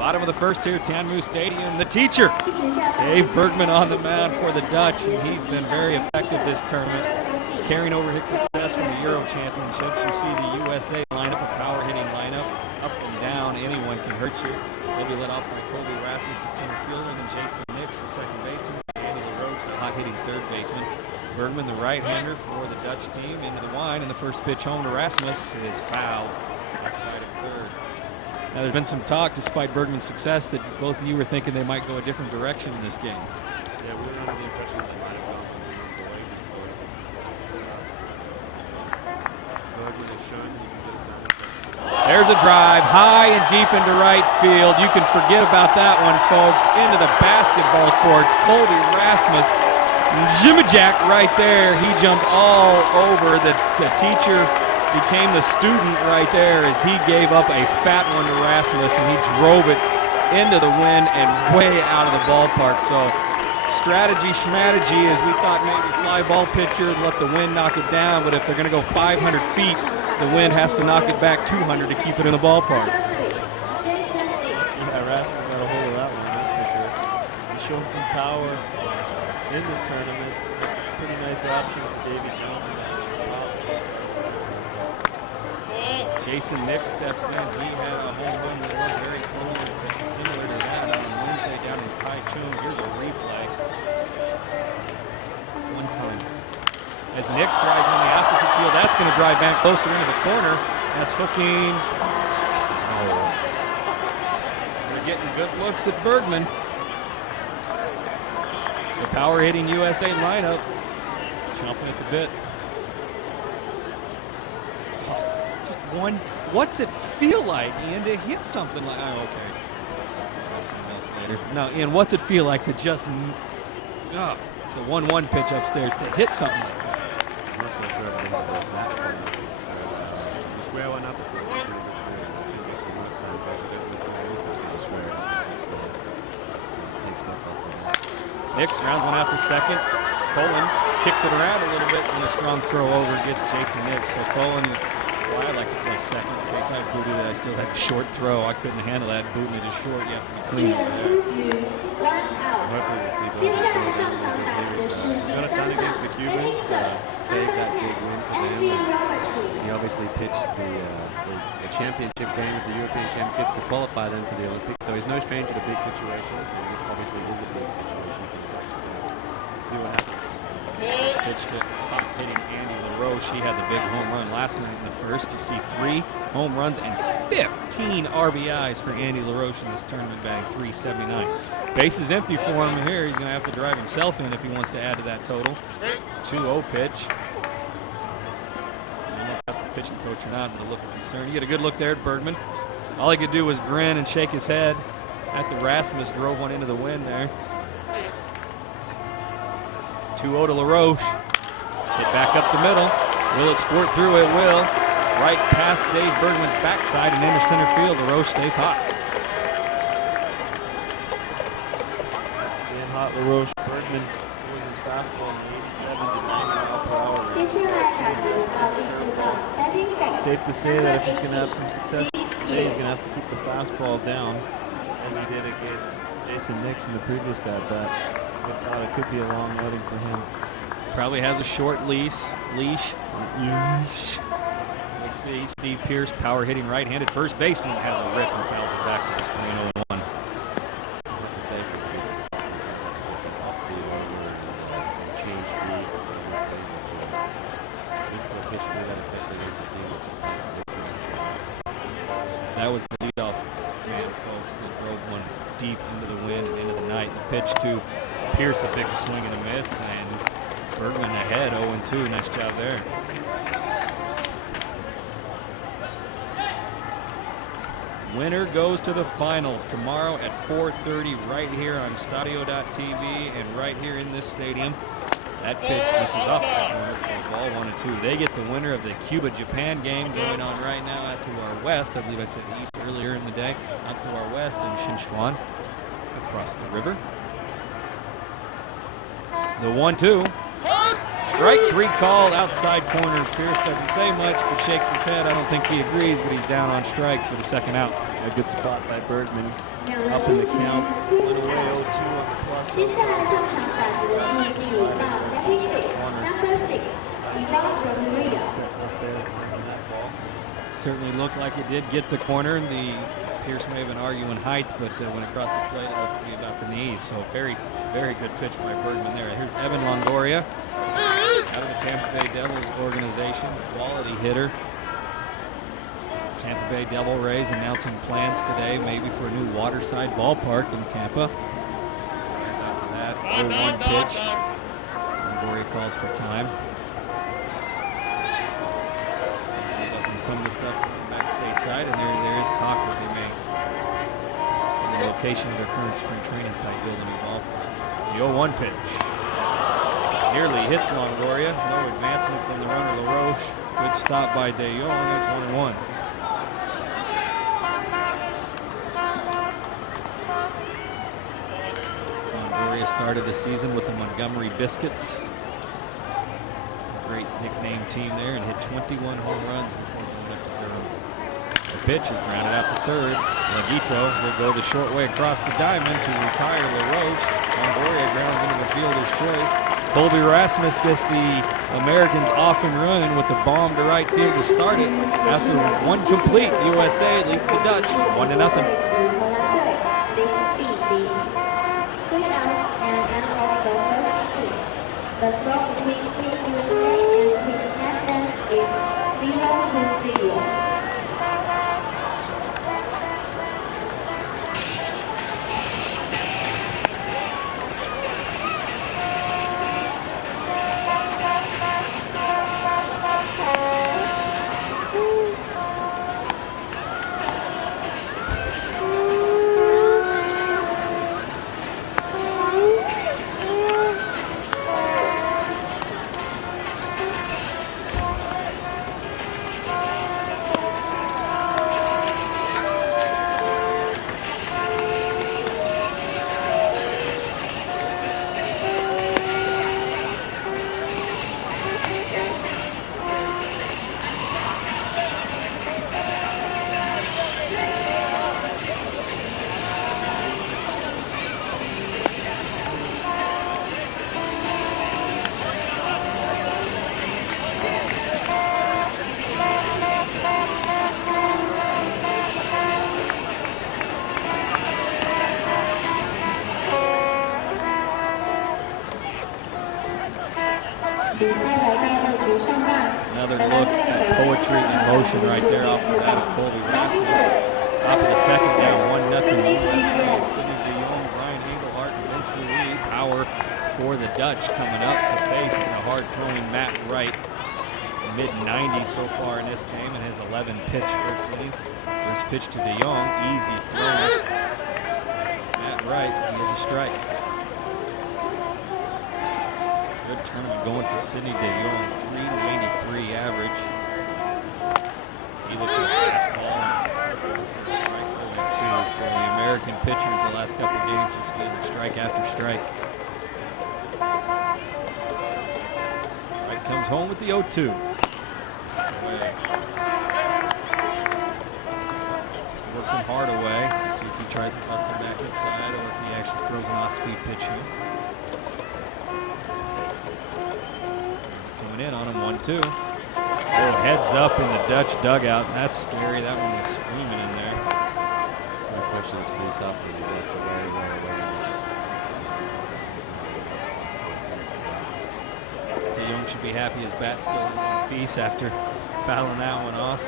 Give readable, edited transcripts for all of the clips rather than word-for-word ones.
Bottom of the first here, Tianmu Stadium. The teacher, Dave Bergman, on the mound for the Dutch, and he's been very effective this tournament, carrying over his success from the Euro Championships. You see the USA lineup, a power-hitting lineup, up and down. Anyone can hurt you. They'll be led off by Colby Rasmus, the center fielder, and Jason Nix, the second baseman, Andy LaRoche, the hot-hitting third baseman. Bergman, the right-hander for the Dutch team, into the line, and the first pitch home to Rasmus is fouled outside of third. Now, there's been some talk, despite Bergman's success, that both of you were thinking they might go a different direction in this game. Yeah, we were under the impression that they might have gone the way before Bergman has shown he can get it done. There's a drive, high and deep into right field. You can forget about that one, folks. Into the basketball courts, Colby Rasmus, Jimmy Jack right there. He jumped all over the teacher. Became the student right there as he gave up a fat one to Rasmus, and he drove it into the wind and way out of the ballpark. So schmategy is we thought maybe fly ball pitcher, let the wind knock it down, but if they're going to go 500 feet, the wind has to knock it back 200 to keep it in the ballpark. Yeah, Rasmus got a hold of that one, that's for sure. He's shown some power in this tournament. Pretty nice option for Davey Johnson. Jason Nix steps in. He had a home run that went very slowly, similar to that on Wednesday down in Taichung. Here's a replay. One time. As Nix drives on the opposite field, that's going to drive back closer into the corner. That's hooking. Oh. They're getting good looks at Bergman. The power-hitting USA lineup chomping at the bit. What's it feel like, Ian, to hit something like? Oh, okay. I'll see this later. No, Ian, what's it feel like to just the 1-1 pitch upstairs to hit something like that? I'm not so sure if they have a bat for the square one up. It's a pretty good feeling. I think actually most times I should definitely try anything to square. It just takes off of that. Nix grounds one out to second. Colin kicks it around a little bit, and a strong throw over gets Jason Nix. So Colin. Well, I like to play second in case I booted it. I still had a short throw. I couldn't handle that. Booting it is short. You have to be clean. So hopefully we'll see both of those got it done against the Cubans. Saved that big win for them. He obviously pitched the championship game of the European Championships to qualify them for the Olympics. So he's no stranger to big situations. And this obviously is a big situation for the Dutch. So we'll see what happens. Pitch to hitting Andy LaRoche. He had the big home run last night in the first. You see 3 home runs and 15 RBIs for Andy LaRoche in this tournament, batting .379. Base is empty for him here. He's going to have to drive himself in if he wants to add to that total. 2-0 pitch. I don't know if that's the pitching coach or not, but a look of concern. You get a good look there at Bergman. All he could do was grin and shake his head at the Rasmus. Drove one into the wind there. 2-0 to LaRoche. Hit back up the middle. Will it squirt through? It will. Right past Dave Bergman's backside and into center field. LaRoche stays hot. Staying hot, LaRoche. Bergman throws his fastball in 87 to 90 mph range. Safe to say that if he's going to have some success today, he's going to have to keep the fastball down as he did against Jason Nix in the previous at-bat. If not, it could be a long outing for him. Probably has a short leash. We'll see. Steve Pierce, power hitting right-handed first baseman, has a rip and fouls it back to this point 0-1. I have to say, for the basics, off-speed over and change beats, obviously. Good for a pitch to do that, especially against a team that just has the baseman. That was the leadoff man, folks, that drove one deep into the wind and into the night. The pitch to Pierce, a big swing and a miss, and Bergman ahead, 0-2. Nice job there. Winner goes to the finals tomorrow at 4:30 right here on Stadio.tv and right here in this stadium. That pitch, this is up. Ball 1-2. They get the winner of the Cuba-Japan game going on right now out to our west. I believe I said east earlier in the day. Out to our west in Sichuan, across the river. The 1-2. Strike 3 called outside corner. Pierce doesn't say much, but shakes his head. I don't think he agrees, but he's down on strikes for the second out. A good spot by Bergman. Up in the count. Went away 0-2 on the plus. 接下来上场打击的是第5棒黑队 number 6 Ivan Certainly looked like it did get the corner. Pierce may have been arguing height, but when it crossed the plate, it looked to be about the knees. So very, very good pitch by Bergman there. Here's Evan Longoria out of the Tampa Bay Devils organization, quality hitter. Tampa Bay Devil Rays announcing plans today, maybe for a new waterside ballpark in Tampa. After that, 0-1 pitch. Longoria calls for time. Some of the stuff back stateside, and there is talk that they may, in the location of their current spring training site, build a new ballpark. The 0-1 pitch. Nearly hits Longoria. No advancement from the runner LaRoche. Good stop by De Jong. It's 1-1. Longoria started the season with the Montgomery Biscuits. Great nickname team there, and hit 21 home runs before going up to Durham. The pitch is grounded out to third. Laguito will go the short way across the diamond to retire LaRoche. Longoria grounds into the fielder's choice. Colby Rasmus gets the Americans off and running with the bomb to right field to start it. After one complete, USA leads the Dutch 1-0. The score between Team USA and Team Netherlands is 0-0. Another look at poetry in motion right there off the bat of Colby Rasmus. Top of the second, down 1-0. Sidney De Jong, Brian Engelhart, and Vince Ruiz. Power for the Dutch coming up to face a hard-throwing Matt Wright. Mid-90s so far in this game, and his 11 pitch first inning. First pitch to De Jong, easy throw. Matt Wright, he has a strike. Good tournament going for Sidney De Jong, 393 average. He looks at a fastball and for a strike 0-2. So the American pitchers the last couple of games just getting strike after strike. Wright comes home with the 0-2. Worked him hard away. See if he tries to bust him back inside or if he actually throws an off-speed pitch here. In on him, 1-2. Oh, heads up in the Dutch dugout. That's scary. That one was screaming in there. No question, it's pretty tough when the Ducks are way away. De Jong should be happy his bat's still in one piece after fouling that one off.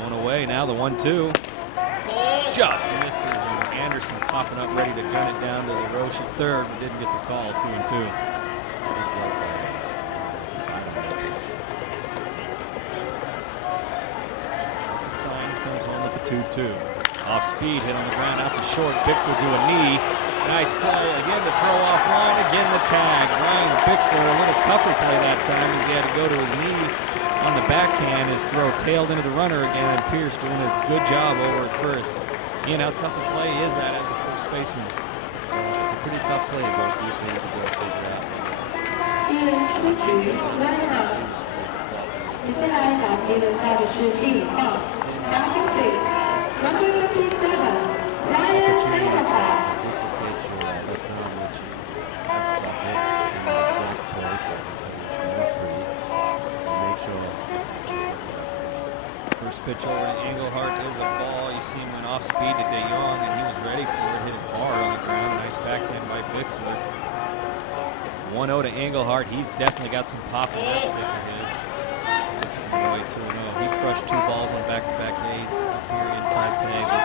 Going away now, the 1-2. Just misses, and Anderson popping up ready to gun it down to LaRoche at third, but didn't get the call. 2-2. The 2-2. Off speed, hit on the ground, out to short. Bixler do a knee. Nice play. Again, the throw off line. Again, the tag. Ryan Bixler, a little tougher play that time as he had to go to his knee on the backhand. His throw tailed into the runner again, and Pierce doing a good job over at first. Ian, how tough a play is that as a first baseman? So it's a pretty tough play, but you can go figure out. 一人出局 ，run out。接下来打击轮到的是第5号，打击 fifth，number 57， Ryan Engelhardt。 to dislocate your left arm, which you have suffered in the exact place. So I can tell you it's not pretty. Make sure. First pitch over to Engelhardt is a ball. You see him went off speed to De Jong, and he was ready for it. Hit it hard on the ground. Nice backhand by Bixler. 1-0 to Engelhardt. He's definitely got some pop in that stick of his. It's a boy 2-0. He crushed 2 balls on back-to-back days up here in Taipei. But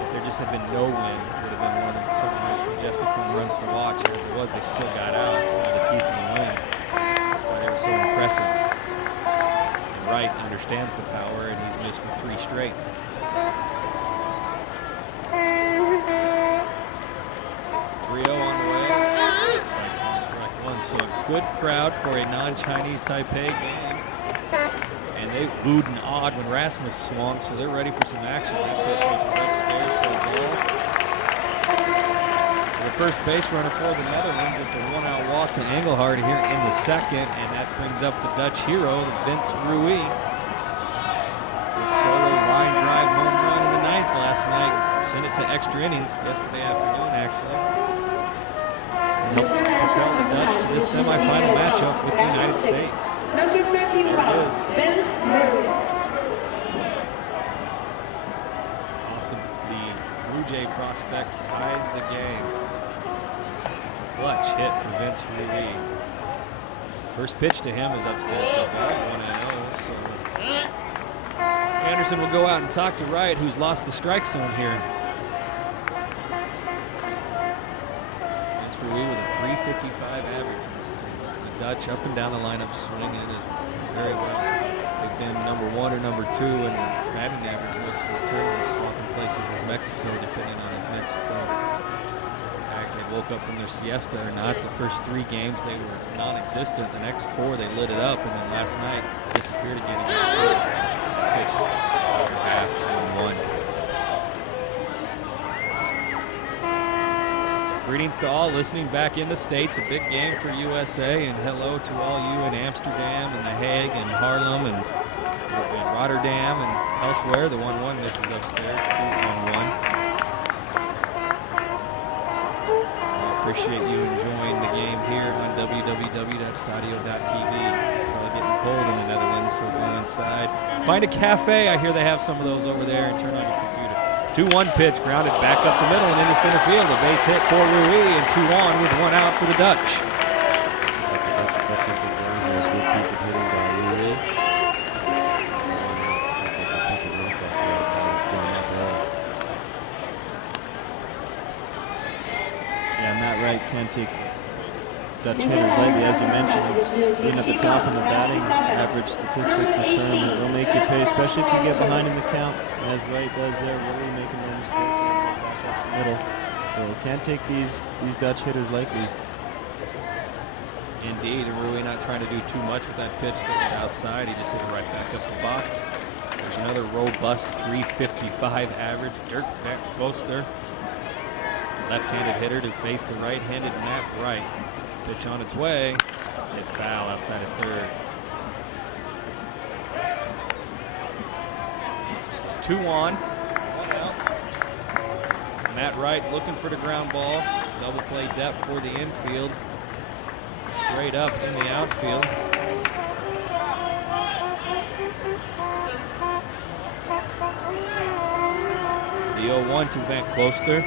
if there just had been no wind, it would have been one of some of the most majestic home runs to watch. As it was, they still got out by the teeth of the wind. That's why they were so impressive. Wright understands the power, and he's missed for 3 straight. On the way. Strike 1. So a good crowd for a non-Chinese Taipei game. And they oohed and awed when Rasmus swung, so they're ready for some action. That pitch reaches upstairs for a ball. The first base runner for the Netherlands. It's a 1-out walk to Engelhardt here in the second, and that brings up the Dutch hero, Vince Ruiz. A solo line drive home run in the 9th last night. Sent it to extra innings yesterday afternoon, actually. Helped propel the Dutch to this semifinal matchup with the United States. Number 51, Vince Ruiz. Off the Blue Jay prospect ties the game. Clutch hit for Vince Ruiz. First pitch to him is upstairs for ball, 1-0. So Anderson will go out and talk to Wright, who's lost the strike zone here. With a 355 average in this team. The Dutch up and down the lineup swinging it is very well. They've been number 1 or number 2 in batting average most of this tournament, swapping places with Mexico depending on if Mexico they woke up from their siesta or not. The first 3 games they were non-existent. The next 4 they lit it up, and then last night disappeared again. Pitch half and 1. Greetings to all listening back in the States. A big game for USA, and hello to all you in Amsterdam and The Hague and Harlem and Rotterdam and elsewhere. The 1-1 misses upstairs, 2-1. I appreciate you enjoying the game here on www.stadio.tv. It's probably getting cold in the Netherlands, so go inside. Find a cafe. I hear they have some of those over there, and turn on your computer. 2-1 pitch, grounded back up the middle and into center field. A base hit for Ruiz, and 2 on with 1 out for the Dutch. That's a good one here. A good piece of hitting by Ruiz. Yeah, Matt Wright can take Dutch hitters lightly, as you mentioned. Being at the top in the batting average statistics this tournament will make you pay, especially if you get behind in the count, as Wright does there, really making no mistake back up the middle. So can't take these Dutch hitters lightly. Indeed, and Ruiz not trying to do too much with that pitch that was outside. He just hit it right back up the box. There's another robust 355 average. Dirk Van Klooster, left-handed hitter to face the right-handed Matt Wright. Pitch on its way. Hit foul outside of third. 2 on. 1 out. Matt Wright looking for the ground ball. Double play depth for the infield. Straight up in the outfield. The 0-1 to Van Klooster.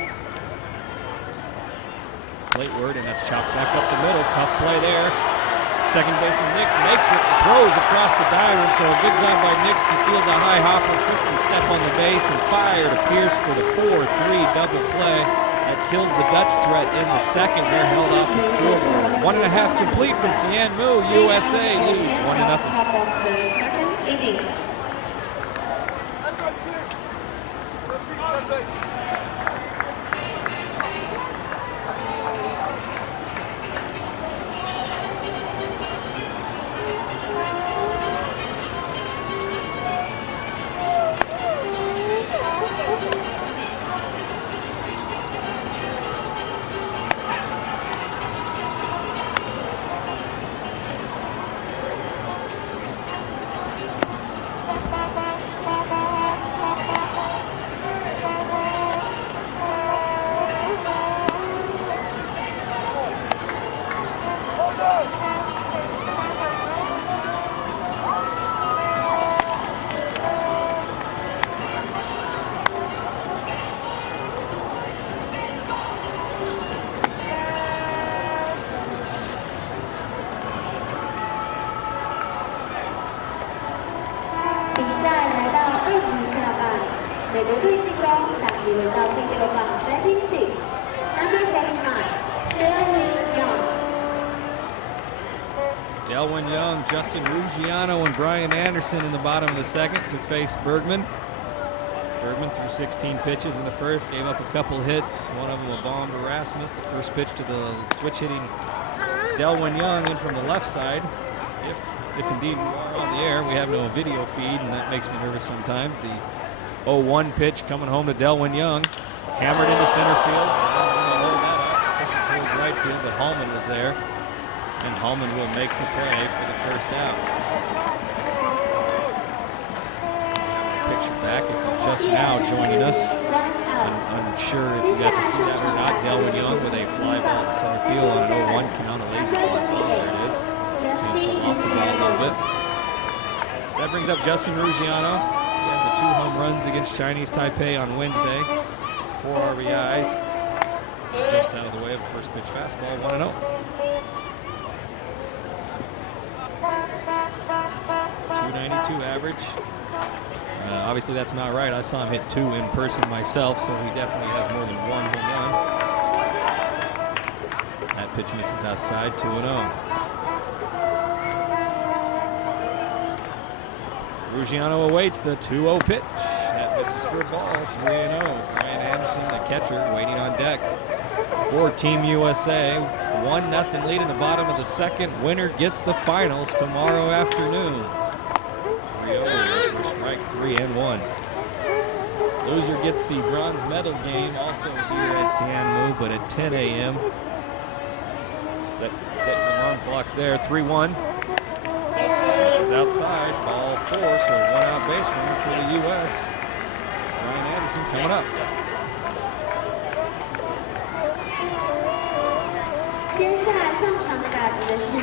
Plateward, and that's chopped back up the middle. Tough play there. Second baseman Nix makes it, throws across the diamond, so a good job by Nix to field a high hopper, quickly step on the base, and fire to Pierce for the 4-3 double play. That kills the Dutch threat in the second. They're held off the scoreboard. 1.5 complete from Tianmu. USA leads 1-0. Top of the second inning. 美国队进攻，打击轮到第6棒 batting six, number 49, Delwin Young. Delwin Young, Justin Ruggiano, and Brian Anderson in the bottom of the second to face Bergman. Bergman threw 16 pitches in the first, gave up a couple hits, one of them a bomb to Rasmus. The first pitch to the switch hitting Delwin Young in from the left side. If indeed we are on the air, we have no video feed, and that makes me nervous sometimes. The 0-1 pitch coming home to Delwin Young, hammered into center field. Hold that up, push it towards right field, but Hallman was there, and Hallman will make the play for the first out. Picture back if you're just now joining us. I'm unsure if you got to see that or not. Delwin Young with a fly ball in center field on an 0-1 count, a laser fly ball. There it is. Seems off the ball a little bit. So that brings up Justin Ruggiano. He had the 2 home runs against Chinese Taipei on Wednesday. 4 RBIs. He jumps out of the way of the first pitch fastball, 1-0. 292 average. Obviously that's not right. I saw him hit 2 in person myself, so he definitely has more than 1 home run. That pitch misses outside, 2-0. Ruggiano awaits the 2-0 pitch. That misses for a ball, 3-0. Brian Anderson, the catcher, waiting on deck for Team USA. 1-0 lead in the bottom of the second. Winner gets the finals tomorrow afternoon. 3-0 for strike 3 and 1. Loser gets the bronze medal game also here at Tianmu, but at 10 a.m. Set the long blocks there, 3-1. This is outside, ball 4, so 1 out base runner for the U.S. Brian Anderson coming up.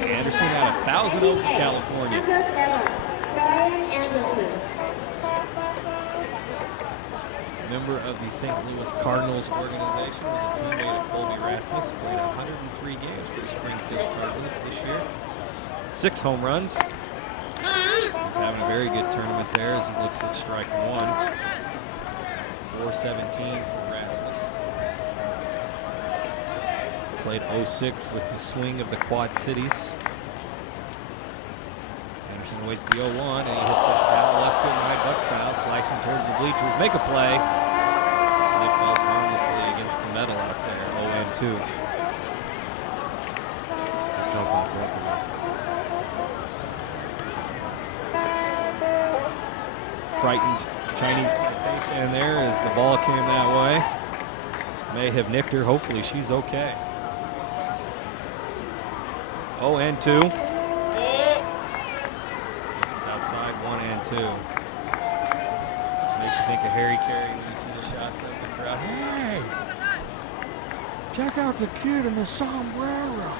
Anderson out of Thousand Oaks, California. Member of the St. Louis Cardinals organization, was a teammate of Colby Rasmus, played 103 games for the Springfield Cardinals this year. 6 home runs. He's having a very good tournament there as he looks at strike 1. 417 for Rasmus. Played 06 with the swing of the Quad Cities. Anderson awaits the 0-1, and he hits it down the left field right, butt foul, slicing towards the bleachers. Make a play. And it falls harmlessly against the metal out there, 0-2. Jump off record. Frightened Chinese Taipei fan there as the ball came that way. May have nicked her. Hopefully she's okay. 0-2. This is outside, 1-2. This makes you think of Harry Carey when you see the shots up the crowd. Hey, check out the kid in the sombrero.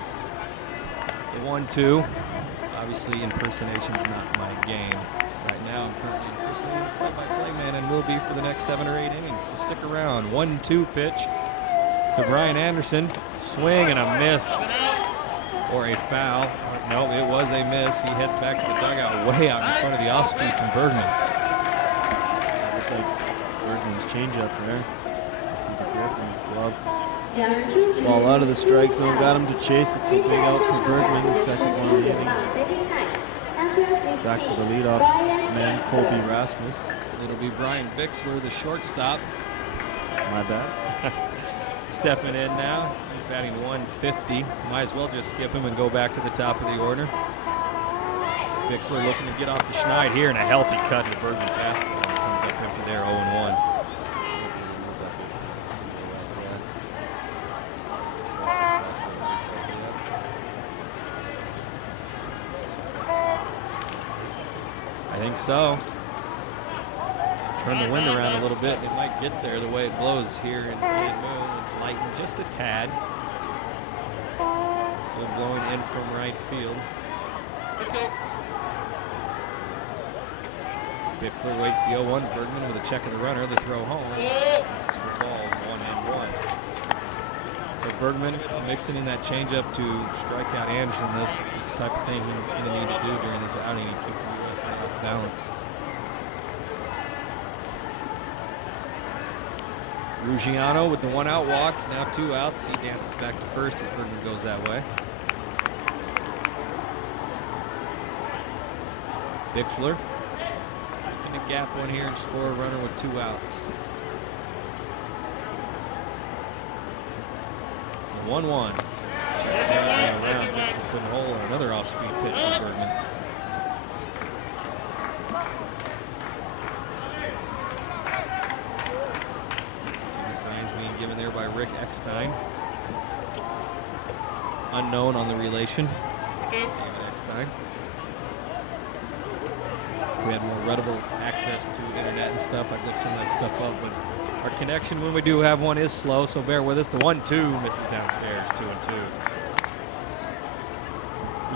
The 1-2. Obviously impersonation's not my game. Right now, I'm currently impersonating a play-by-play man and will be for the next 7 or 8 innings. So stick around. 1-2 pitch to Brian Anderson. Swing and a miss. Or a foul. No, it was a miss. He heads back to the dugout way out in front of the off-speed from Bergman. Looked like Bergman's changeup there. You see the Bergman's glove. Ball out of the strike zone. Got him to chase it. So big out for Bergman, the second one of the inning. Back to the leadoff man, Colby Rasmus. It'll be Brian Bixler, the shortstop. My bad. Stepping in now. He's batting 150. Might as well just skip him and go back to the top of the order. Bixler looking to get off the schneid here, and a healthy cut to Bergman fastball. Comes up empty there, 0-1. I think so. Turn the wind around a little bit. It might get there the way it blows here in Tianmu. It's lightened just a tad. Still blowing in from right field. Let's go. Bixler waits the 0-1. Bergman with a check of the runner. The throw home. This is for ball, 1-1. So Bergman mixing in that changeup to strike out Anderson. This type of thing he's going to need to do during this outing. He keep the USA off balance. Ruggiano with the 1-out walk, now 2 outs. He dances back to first as Bergman goes that way. Bixler in a gap one here and score a runner with 2 outs. The 1-1. Checks around, Bixler couldn't hold another off-speed pitch from Bergman. Given there by Rick Eckstein. Unknown on the relation. David Eckstein. If we had more readable access to internet and stuff, I'd look some of that stuff up, but our connection when we do have one is slow, so bear with us. The 1-2 misses downstairs, 2-2.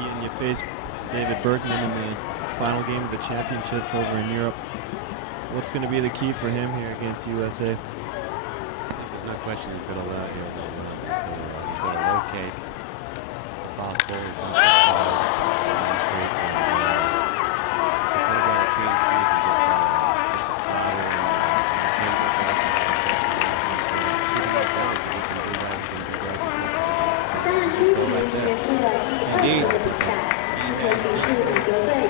Ian, you faced David Bergman in the final game of the championships over in Europe. What's going to be the key for him here against USA? No question he's going to learn. He's going to locate the fastball, dump this ball, down street, and before he got a change speeds and get the slider Indeed.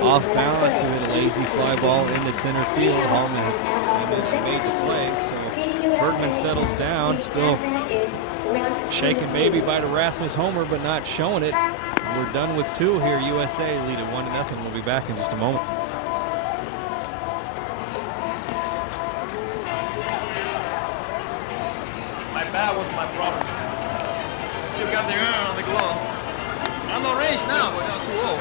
Off balance, he hit a lazy fly ball into center field. Hallman came in and made the play, so Bergman settles down, still shaken maybe by the Rasmus homer, but not showing it. We're done with 2 here. USA lead at 1-0. We'll be back in just a moment. My bat was my problem. Still got the iron on the glove. I'm on range now, but not too old.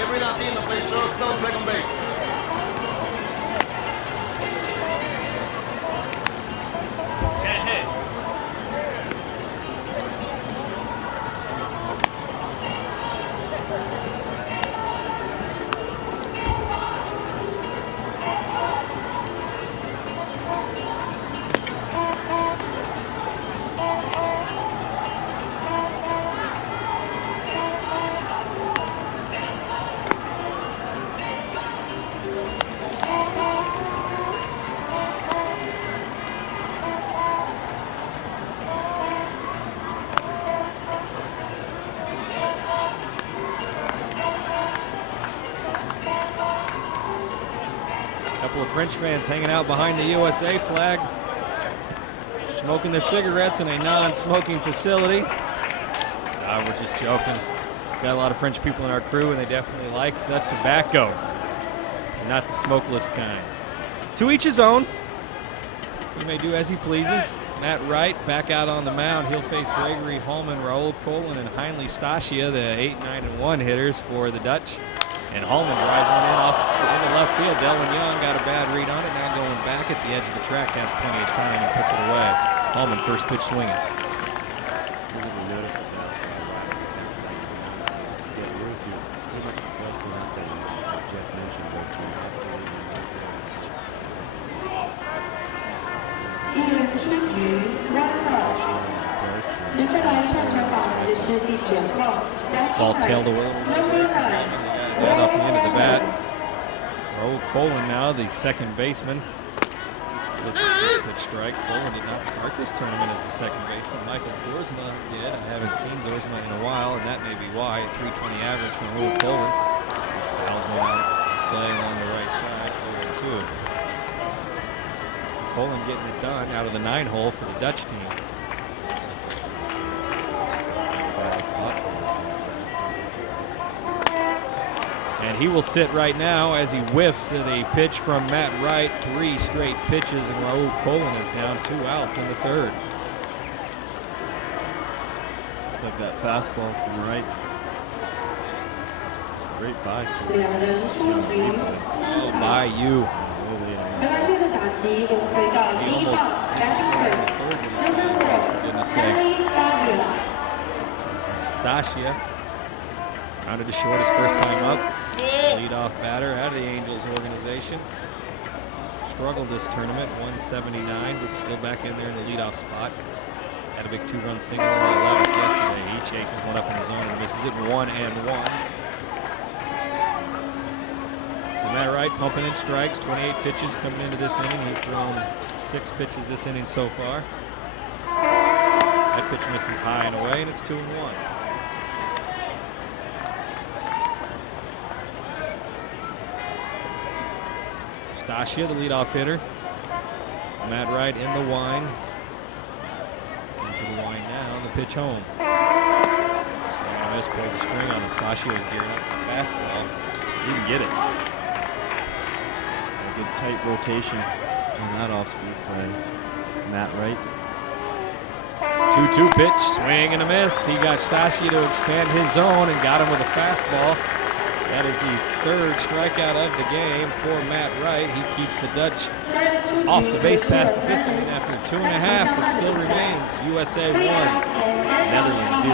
Every Latino plays shortstop, second base. French fans hanging out behind the USA flag, smoking their cigarettes in a non-smoking facility. We're just joking. Got a lot of French people in our crew, and they definitely like the tobacco, not the smokeless kind. To each his own. He may do as he pleases. Matt Wright back out on the mound. He'll face Gregory Hallman, Raul Colin, and Heinle Stasia, the 8, 9, and 1 hitters for the Dutch. And Hallman drives one in off into left field. Delvin Young got a bad read on it. Now going back at the edge of the track, has plenty of time and puts it away. Hallman first pitch swinging. Get loose. He was pretty much the first one out there, as Jeff mentioned, was to absolutely1人出局 ，run out。接下来上场打击的是第9号 Ball tailed away. Right off the end of the bat. Oh, Colin now, the second baseman. Looks at the pitch strike. Colin did not start this tournament as the second baseman. Michael Dorsma did. I haven't seen Dorsma in a while, and that may be why. A 320 average from Raul Colin. This fouls one out, playing on the right side, 0-2. Colin getting it done out of the 9-hole for the Dutch team. And he will sit right now as he whiffs at a pitch from Matt Wright. 3 straight pitches, and Raul Colin is down 2 outs in the 3rd. Like that fastball from Wright. Great by. 2人出局， Oh, by you. 荷兰队的打击轮回到第1号 batting first number 4 Heinle Stasia。 Stasia rounded to short his first time up. Leadoff batter out of the Angels organization. Struggled this tournament, 179, but still back in there in the leadoff spot. Had a big 2-run single in the 11th yesterday. He chases one up in the zone and misses it 1-1. So Matt Wright pumping in strikes, 28 pitches coming into this inning. He's thrown 6 pitches this inning so far. That pitch misses high and away, and it's 2-1. Stasia, the leadoff hitter. Matt Wright in the wind. Into the wind now, and the pitch home. Swing and a miss, pulled the string on him. Stasia was gearing up for the fastball. Didn't get it. A good tight rotation on that off-speed play. Matt Wright. 2-2 pitch, swing and a miss. He got Stasia to expand his zone and got him with a fastball. That is the 3rd strikeout of the game for Matt Wright. He keeps the Dutch off the base passes this inning after 2.5. It still remains USA 1, Netherlands 0.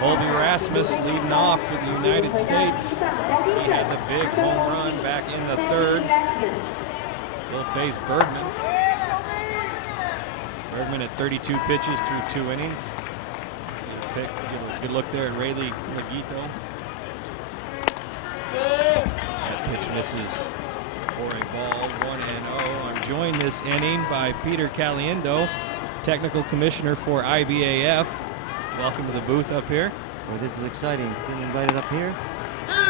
Colby Rasmus leading off for the United States. He had the big home run back in the 3rd. He'll face Bergman. Bergman at 32 pitches through 2 innings. Give a good look there at Rayleigh Laguito. That pitch misses for a ball, 1-0. I'm joined this inning by Peter Caliendo, Technical Commissioner for IBAF. Welcome to the booth up here. Well, this is exciting. Getting invited up here.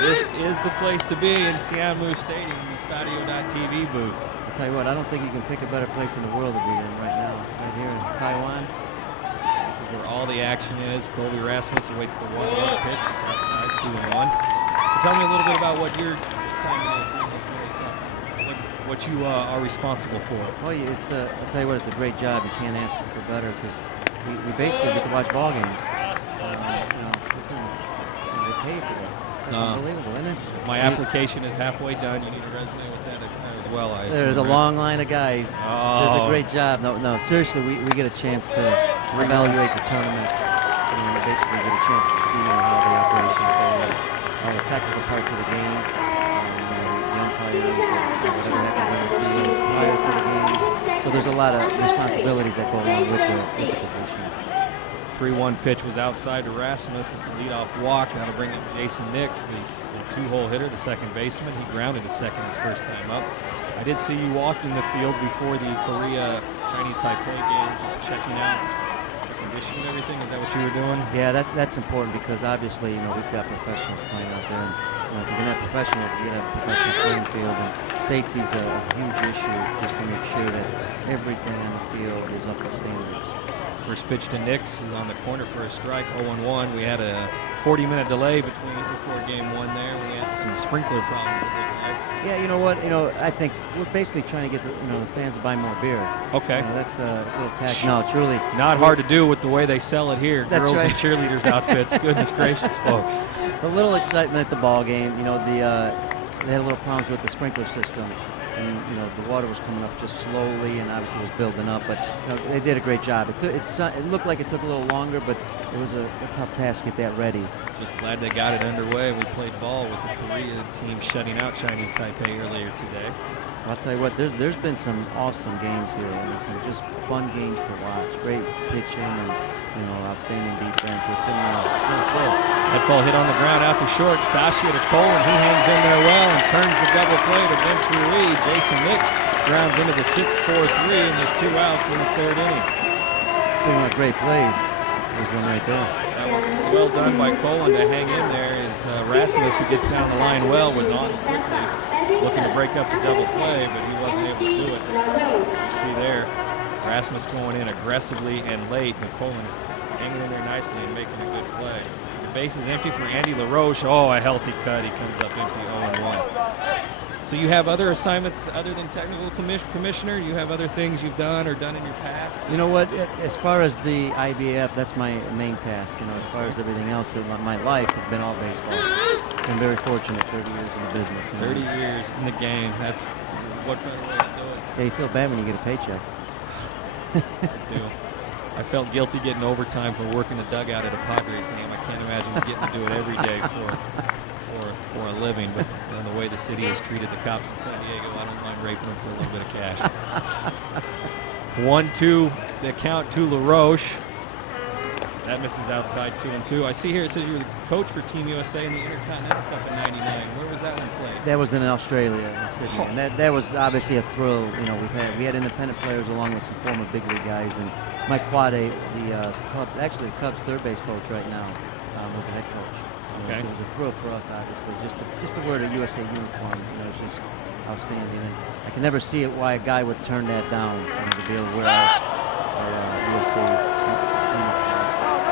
This is the place to be in Tianmu Stadium, the Stadio.TV booth. I'll tell you what, I don't think you can pick a better place in the world to be in right now. Right here in Taiwan. This is where all the action is. Colby Rasmus awaits the 1-1 pitch. It's outside, 2-1. So tell me a little bit about what your assignment is during this World Cup. What you are responsible for. Well, it's I'll tell you what, it's a great job. You can't ask for better because we basically get to watch ball games. They pay for that. That's unbelievable, isn't it? My application is halfway done. You need a resume with that as well, I assume. There's a right? long line of guys. There's a great job. No, seriously, we get a chance to evaluate the tournament and basically get a chance to see how the operation goes, all the technical parts of the game, the umpires, whatever happens on the field prior to the games. So there's a lot of responsibilities that go along with the position. 3-1 pitch was outside to Rasmus. It's a leadoff walk. That'll bring up Jason Nix, the 2-hole hitter, the second baseman. He grounded to second his first time up. I did see you walking the field before the Korea-Chinese Taipei game, just checking out the condition and everything. Is that what you were doing? Yeah, that's important because obviously, we've got professionals playing out there. And, if you're going to have professionals, you're going to have a professional playing field. And safety's a huge issue just to make sure that everything on the field is up to standards. First pitch to Nix. He's on the corner for a strike, 0-1. We had a 40-minute delay before game 1 there. We had some sprinkler problems. Yeah, you know what? I think we're basically trying to get the fans to buy more beer. Okay. That's a little tack. No, it's really not hard to do with the way they sell it here. That's Girls right. and cheerleaders outfits. Goodness gracious, folks. A little excitement at the ball game. They had a little problems with the sprinkler system. And the water was coming up just slowly, and obviously it was building up. But they did a great job. It looked like it took a little longer, but a tough task to get that ready. Just glad they got it underway. We played ball with the Korea team shutting out Chinese Taipei earlier today. I'll tell you what, there's been some awesome games here, and some just fun games to watch. Great pitching and outstanding defense. It's been cool. That ball hit on the ground out to short. Stasio to Cole, and he hangs in there well and turns the double play to Vince Ruiz. Jason Nix grounds into the 6-4-3, and there's 2 outs in the 3rd inning. Speaking of great plays, there's one right there. That was well done by Colin to hang in there as Rasmus, who gets down the line well, was on quickly, looking to break up the double play, but he wasn't able to do it. You see there, Rasmus going in aggressively and late, and Colin hanging in there nicely and making a good play. So the base is empty for Andy LaRoche. Oh, a healthy cut. He comes up empty, 0-1. So you have other assignments other than technical commissioner? You have other things you've done or done in your past? You know what? As far as the IBF, that's my main task. As far as everything else, my life has been all baseball. I'm very fortunate, 30 years in the business. 30 years in the game. That's what better way to do it. Yeah, you feel bad when you get a paycheck. I do. I felt guilty getting overtime for working the dugout at a Padres game. I can't imagine getting to do it every day for a living, but the way the city has treated the cops in San Diego, I don't mind raping them for a little bit of cash. 1-2, the count to LaRoche. That misses outside 2-2. I see here it says you were the coach for Team USA in the Intercontinental Cup in '99. Where was that one played? That was in Australia, in Sydney. And that was obviously a thrill. We had independent players along with some former big league guys, and Mike Quade, the Cubs third base coach right now, was the head coach. Okay. So it was a thrill for us, obviously, just to wear the USA uniform. It's just outstanding, and I can never see it why a guy would turn that down to be able to wear our USA uniform.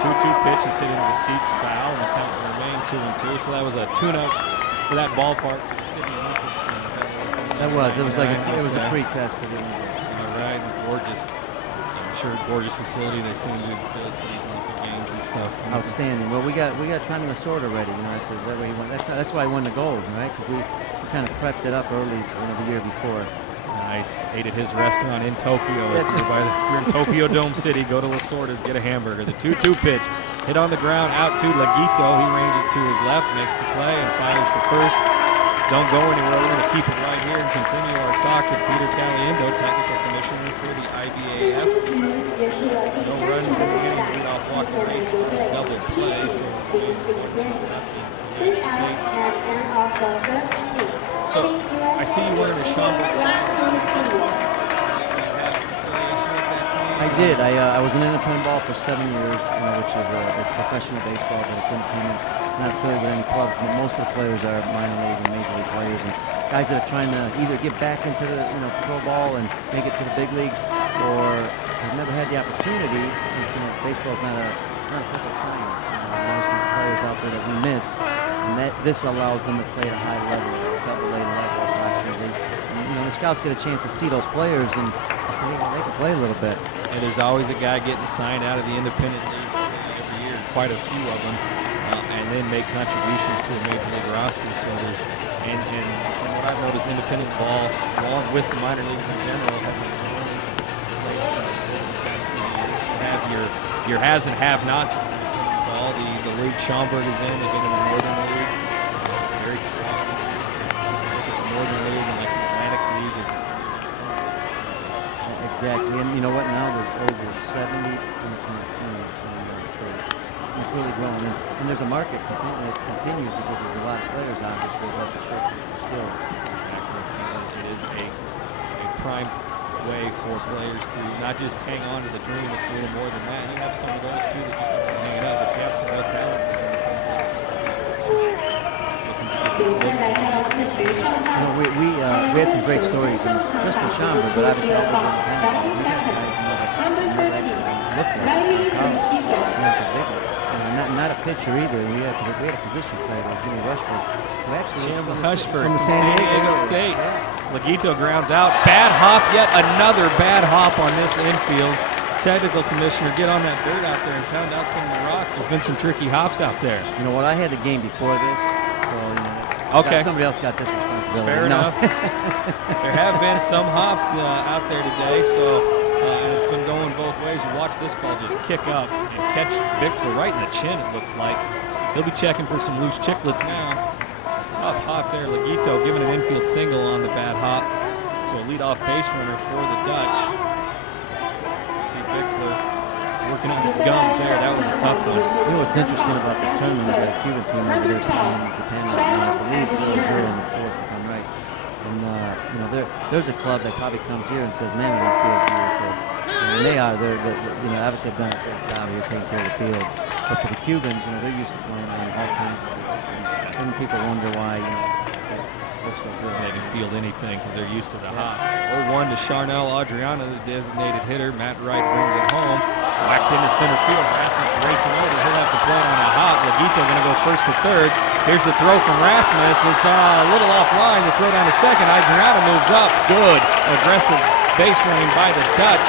2-2 pitch is hit into the seats, foul, and the count will remain 2-2. So that was a tune-up for that ballpark for the Sydney Olympics team. It was a pre-test for the Olympics. All right, gorgeous. I'm sure gorgeous facility. They seem to be built for these Olympic games and stuff. Outstanding. Well, we got Tommy Lasorda ready. That way he won. That's why he won the gold, right? Because we kind of prepped it up early the year before. Nice. Ate at his restaurant in Tokyo. If you're in Tokyo Dome City, go to Lasorda's, get a hamburger. The 2-2 pitch hit on the ground out to Laguito. He ranges to his left, makes the play, and fires to first. Don't go anywhere. We're going to keep it right here and continue our talk with Peter Caliendo, technical commissioner for the IBAF. No runs in the game. Rudolph Walker raced a double play, so So I see you wearing a Schaumburg. I did. I was an independent ball for 7 years, which is it's professional baseball, but it's independent, not affiliated with any clubs. But most of the players are minor league and major league players, and guys that are trying to either get back into the pro ball and make it to the big leagues, or have never had the opportunity since baseball is not a perfect science. There's some players out there that we miss, and this allows them to play at a high level, double A level approximately. And, the scouts get a chance to see those players and say, well, they can play a little bit. And there's always a guy getting signed out of the independent league every year, quite a few of them, and then make contributions to a major league roster. So there's, and from what I've noticed, independent ball, along with the minor leagues in general, have your haves and have-nots. All the league Schaumburg is in, they've been in the Northern League, very strong. The Northern League and like the Atlantic League is. Exactly, and you know what? Now there's over 70 in the United States. It's really growing, and there's a market that continues because there's a lot of players obviously that have to show their skills. Exactly, it is a prime way for players to not just hang on to the dream. It's a little more than that. You have some of those too that just don't hang it up, but you have some real talent. We had some great stories, and just in Schaumburg, but obviously all over independent. We had guys looked at not a pitcher either. We had a position player, like Jimmy Rushford, who actually was from the San Diego State. Yeah. Laguito grounds out. Bad hop, yet another bad hop on this infield. Technical commissioner, get on that dirt out there and pound out some of the rocks. There's been some tricky hops out there. You know what? I had the game before this, so okay. Somebody else got this responsibility. Fair enough. There have been some hops out there today, so and it's been going both ways. You watch this ball just kick up and catch Bixler right in the chin, it looks like. He'll be checking for some loose chicklets now. Tough hop there. Laguito giving an infield single on the bad hop. So a leadoff base runner for the Dutch. You see Bixler working on his gums there. That was a tough one. You know what's interesting about this tournament is that a Cuban team over there playing Japan right now, I believe 0-0 in the fourth, if I'm right. And you know, there's a club that probably comes here and says, "Man, these fields beautiful." And they are. They're you know, obviously have done a great job here taking care of the fields. But for the Cubans, you know, they're used to playing on all kinds of fields, and then people wonder why, you know, they're so good. They can field anything because they're used to the hops. 0-1 to Charnel Adriana, the designated hitter. Matt Wright brings it home. Whacked into center field. Rasmus racing over. He'll have to play on a hop. Laguito going to go first to third. Here's the throw from Rasmus. It's a little offline. The throw down to second. Adriana moves up. Good. Aggressive base running by the Dutch.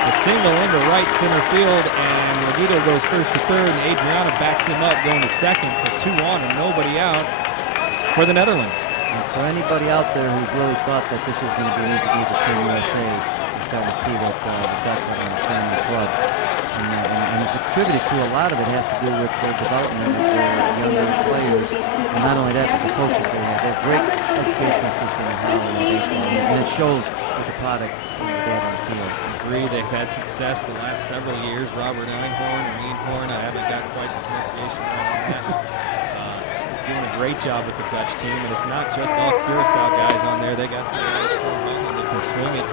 A single into right center field, and Laguito goes first to third, and Adriana backs him up going to second. So 2 on and nobody out for the Netherlands. And for anybody out there who's really thought that this was going to be an easy game for Team USA, you're starting to see that the Dutch have an outstanding club. And it's attributed to, a lot of it has to do with their development of their younger players. And not only that, but the coaches they have. They have a great educational system in Holland baseball, and it shows with the products that they have on the field. Agree, they've had success the last several years. Robert Einhorn or Einhorn, I haven't got quite the pronunciation right on that. Doing a great job with the Dutch team, and it's not just all Curacao guys on there. They got some guys from Holland that can swing it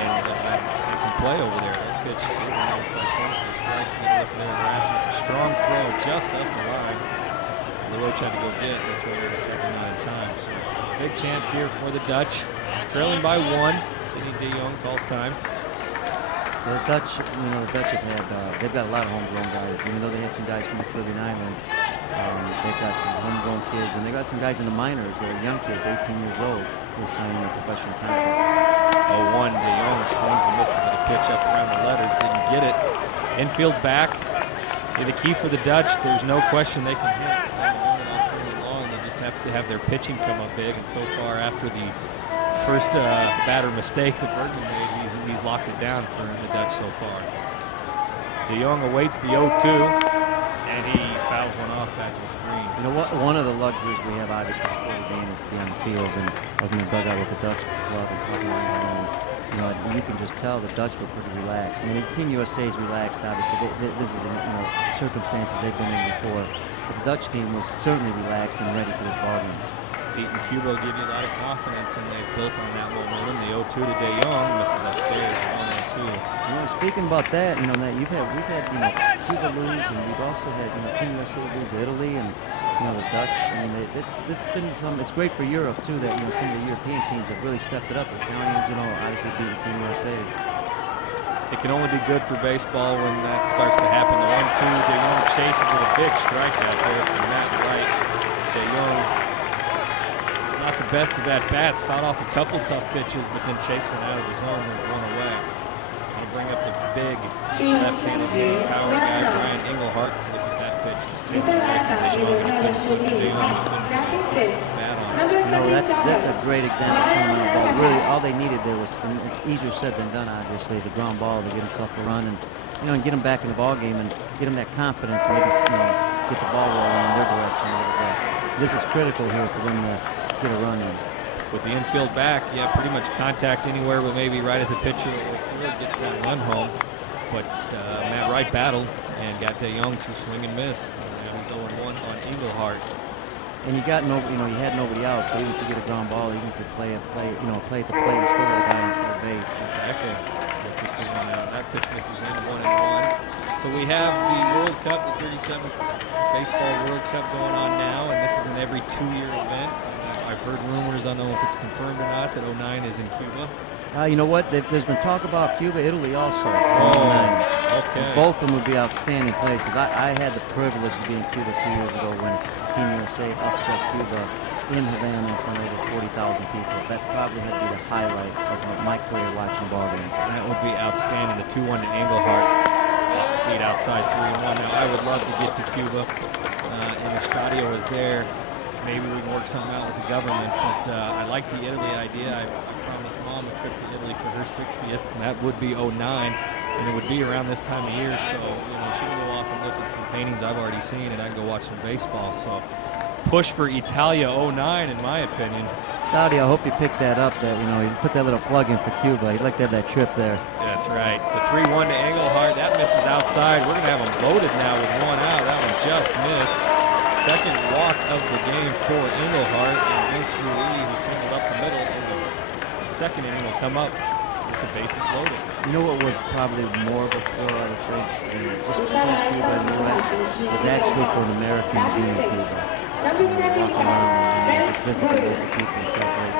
and can play over there. That pitch is an outside corner for a strike. You look there, Rasmus, a strong throw just up the line. LaRoche had to go get it, and throw it to second 9 times. So big chance here for the Dutch, trailing by 1. Sidney De Jong calls time. The Dutch, you know, the Dutch have had, they've got a lot of homegrown guys. Even though they have some guys from the Caribbean Islands, they've got some homegrown kids, and they've got some guys in the minors that are young kids, 18 years old, who are signing their professional contracts. 0-1, De Jong swings and misses with a pitch up around the letters, didn't get it. Infield back. The key for the Dutch, there's no question they can hit. They just have to have their pitching come up big, and so far after the first batter mistake that Bergman made, he's locked it down for the Dutch so far. De Jong awaits the 0-2, and he fouls one off back to the screen. You know what? One of the luxuries we have, obviously, before the game is to be on the field. And I was in the dugout with the Dutch club and talking to them. You know, you can just tell the Dutch were pretty relaxed. I mean, Team USA is relaxed, obviously. This is, you know, circumstances they've been in before. But the Dutch team was certainly relaxed and ready for this ball game. Beating Cuba will give you a lot of confidence, and they've built on that momentum. The 0-2 to De Jong, misses upstairs, 1-2. You know, speaking about that, you know, that we've had, you know, Cuba lose, and we've also had, you know, Team USA lose to Italy, and you know, the Dutch. I mean, it's been some. It's great for Europe too that, you know, some of the European teams have really stepped it up. The Italians, you know, obviously beating Team USA. It can only be good for baseball when that starts to happen. The 1-2, De Jong chases with a big strikeout there from Matt Wright. De Jong, not the best of at-bats, fought off a couple tough pitches, but then chased one out of his own and one away. I'll bring up the big left-handed hitting power guy, Brian Engelhart. Look at that pitch, just takes it away from De Jong. De Jong has been bad on it. You know, that's a great example of coming on the ball. Really, all they needed there was, and it's easier said than done, obviously, is a ground ball to get himself a run and, you know, and get him back in the ball game and get him that confidence and maybe, you know, get the ball rolling in their direction a little bit. This is critical here for them to get a run in. With the infield back, yeah, pretty much contact anywhere, but maybe right at the pitcher or third gets that run home. But Matt Wright battled and got De Jong to swing and miss. He's 0-1 on Engelhart. And you got no, you know, you had nobody else, so even if you get a ground ball, even if you play at the plate, you still got a guy on third base. Exactly. Just the one out. That pitch misses in 1-1. So we have the World Cup, the 37th Baseball World Cup going on now, and this is an every 2-year event. I've heard rumors, I don't know if it's confirmed or not, that 09 is in Cuba. You know what? There's been talk about Cuba, Italy also. Oh, okay. Both of them would be outstanding places. I had the privilege of being in Cuba 2 years ago when Team USA upset Cuba in Havana in front of over 40,000 people. That probably had to be the highlight of my career watching ball game. That would be outstanding. The 2-1 to Engelhart. Off speed outside 3-1. Now, I would love to get to Cuba. And Estadio is there. maybe we can work something out with the government. But I like the Italy idea. I promised Mom a trip to Italy for her 60th, and that would be '09, and it would be around this time of year. So she can go off and look at some paintings I've already seen, and I can go watch some baseball. So push for Italia '09, in my opinion. Stouty, I hope you picked that up. That he put that little plug in for Cuba. He'd like to have that trip there. That's right. The 3-1 to Engelhardt. That misses outside. We're going to have them loaded now with one out. That one just missed. Second walk of the game for Engelhardt, and Vince Ruiz, who singled up the middle in the second inning, will come up with the bases loaded. You know what was probably more of a thrill, I would think, just to see Cuba in the U.S. was actually for an American to be in Cuba. Walk around and just visit the local people and celebrate.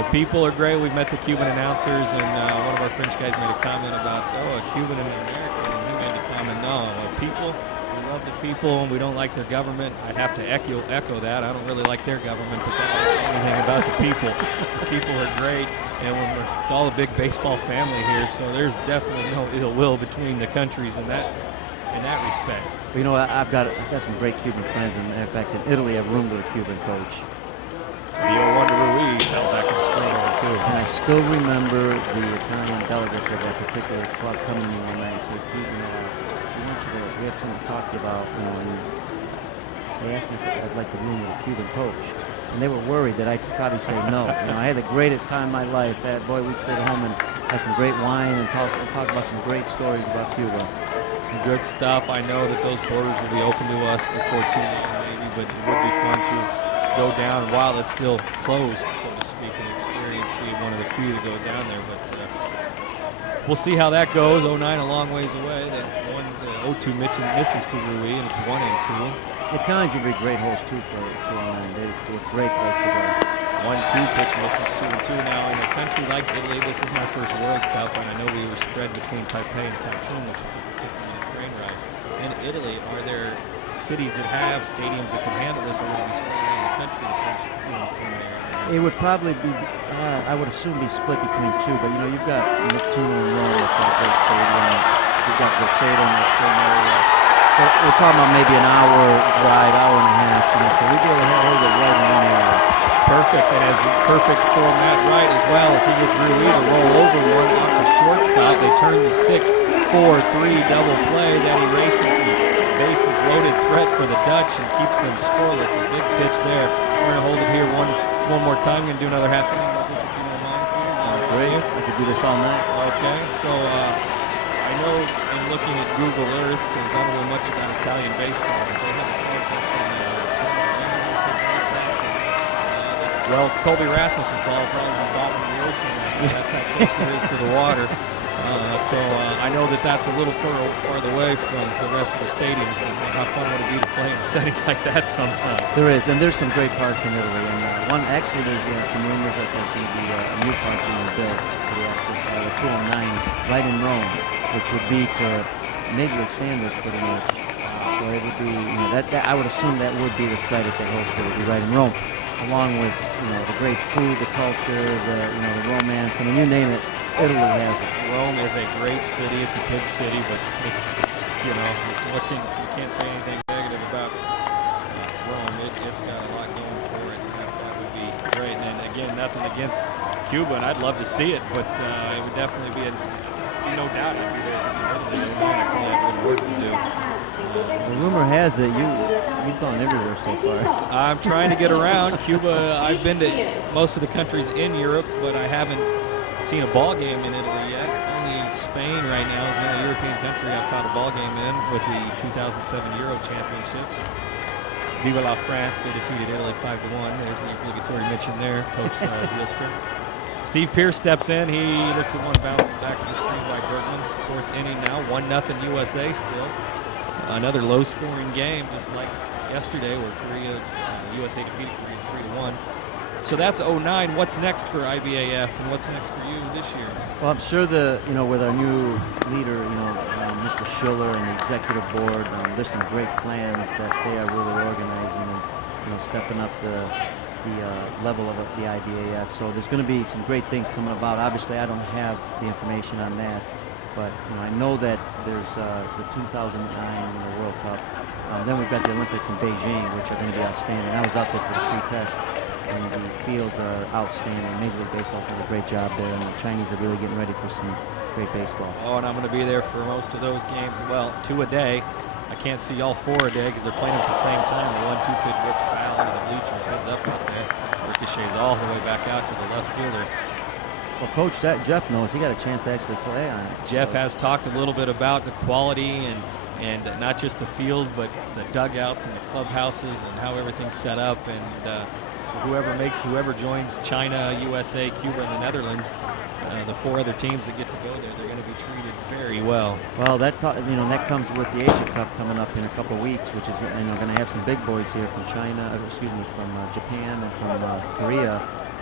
The people are great. We've met the Cuban announcers, and one of our French guys made a comment about, a Cuban and an American, and he made a comment, no, people, we love the people, and we don't like their government. I have to echo that. I don't really like their government, but that doesn't say anything about the people. The people are great, and it's all a big baseball family here, so there's definitely no ill will between the countries in that respect. Well, I've got some great Cuban friends, and in fact, in Italy, I've roomed with a Cuban coach. The 0-1 to Ruiz fell back in spring over too. And I still remember the Italian delegates of that particular club coming to me one night and said, Pete, we have something to talk to you about. And they asked me if I'd like to room with a Cuban coach. And they were worried that I'd probably say no. I had the greatest time of my life. Boy, we'd sit home and have some great wine and talk about some great stories about Cuba. Some good stuff. I know that those borders will be open to us before too long, maybe, but it would be fun to go down while it's still closed, so to speak, and experience being one of the few to go down there. But we'll see how that goes. '09 a long ways away. The 0-2 misses to Rui, and it's 1-2. The Italians would be great hosts too for 209. They'd be a great place to go. 1-2 pitch misses 2-2. Now in a country like Italy, this is my first World Cup, and I know we were spread between Taipei and Taichung, which is just a 50-minute train ride. In Italy, are there cities that have stadiums that can handle this, or will we spread around the country the first It would probably be, I would assume, be split between two. But you've got Neptune in Rome, that's got a great stadium. You've got Grosseto in that same area. So we're talking about maybe an hour drive, hour and a half. So we'd be able to hold it right in one area. Perfect, and as perfect for Matt Wright as well, as he gets Rui to roll over one off the shortstop. They turn the 6-4-3 double play. Then he races the bases loaded threat for the Dutch and keeps them scoreless. A big pitch there. We're going to hold it here one more time. We're going to do another half inning with this if you don't mind. Great. I could do this all night. Okay, so I know in looking at Google Earth, because I don't know much about Italian baseball, but they have a project well, Colby Rasmussen's ball probably on the bottom of the ocean. That's how close it is to the water. So I know that that's a little farther away from the rest of the stadiums, but how fun would it be to play in settings like that sometime? There is, and there's some great parks in Italy. And there's some rumors that there's going to be a new park being built for the 209 right in Rome, which would be to major league standards pretty much. So it would be, that I would assume that would be the site that they host. It would be right in Rome, along with the great food, the culture, the romance. I mean, you name it, Italy has it. Rome is a great city. It's a big city, but it's you can't say anything negative about Rome. It's got a lot going for it. That would be great. And then again, nothing against Cuba, and I'd love to see it, but it would definitely be no doubt it'd be Italy. I probably have good work to do. The rumor has it you've gone everywhere so far. I'm trying to get around Cuba. I've been to most of the countries in Europe, but I haven't seen a ball game in Italy yet. Only Spain right now is the only European country I've caught a ball game in with the 2007 Euro Championships. Viva la France! They defeated Italy 5-1. There's the obligatory mention there, Coach Zielstra. Steve Pierce steps in. He looks at one, bounces back to the screen by Bergman. Fourth inning now, 1-0 USA still. Another low-scoring game, just like yesterday, where USA defeated Korea 3-1. So that's '09. What's next for IBAF, and what's next for you this year? Well, I'm sure with our new leader, Mr. Schiller and the executive board, there's some great plans that they are really organizing and stepping up the level of the IBAF. So there's going to be some great things coming about. Obviously, I don't have the information on that, but I know that there's the 2009 World Cup Then we've got the Olympics in Beijing, which are going to be outstanding. I was out there for the pre-test, and the fields are outstanding. Major League Baseball's done a great job there, and the Chinese are really getting ready for some great baseball. Oh, and I'm going to be there for most of those games. Well, 2 a day. I can't see all 4 a day because they're playing at the same time. The 1-2 pitch rip foul into the bleachers, heads up out there. Ricochets all the way back out to the left fielder. Well, Coach Jeff knows he got a chance to actually play on it. Jeff has talked a little bit about the quality and not just the field, but the dugouts and the clubhouses and how everything's set up. And whoever joins China, USA, Cuba, and the Netherlands, the 4 other teams that get to go there, they're going to be treated very well. Well, that comes with the Asia Cup coming up in a couple of weeks, which is going to have some big boys here from China, from Japan and from Korea.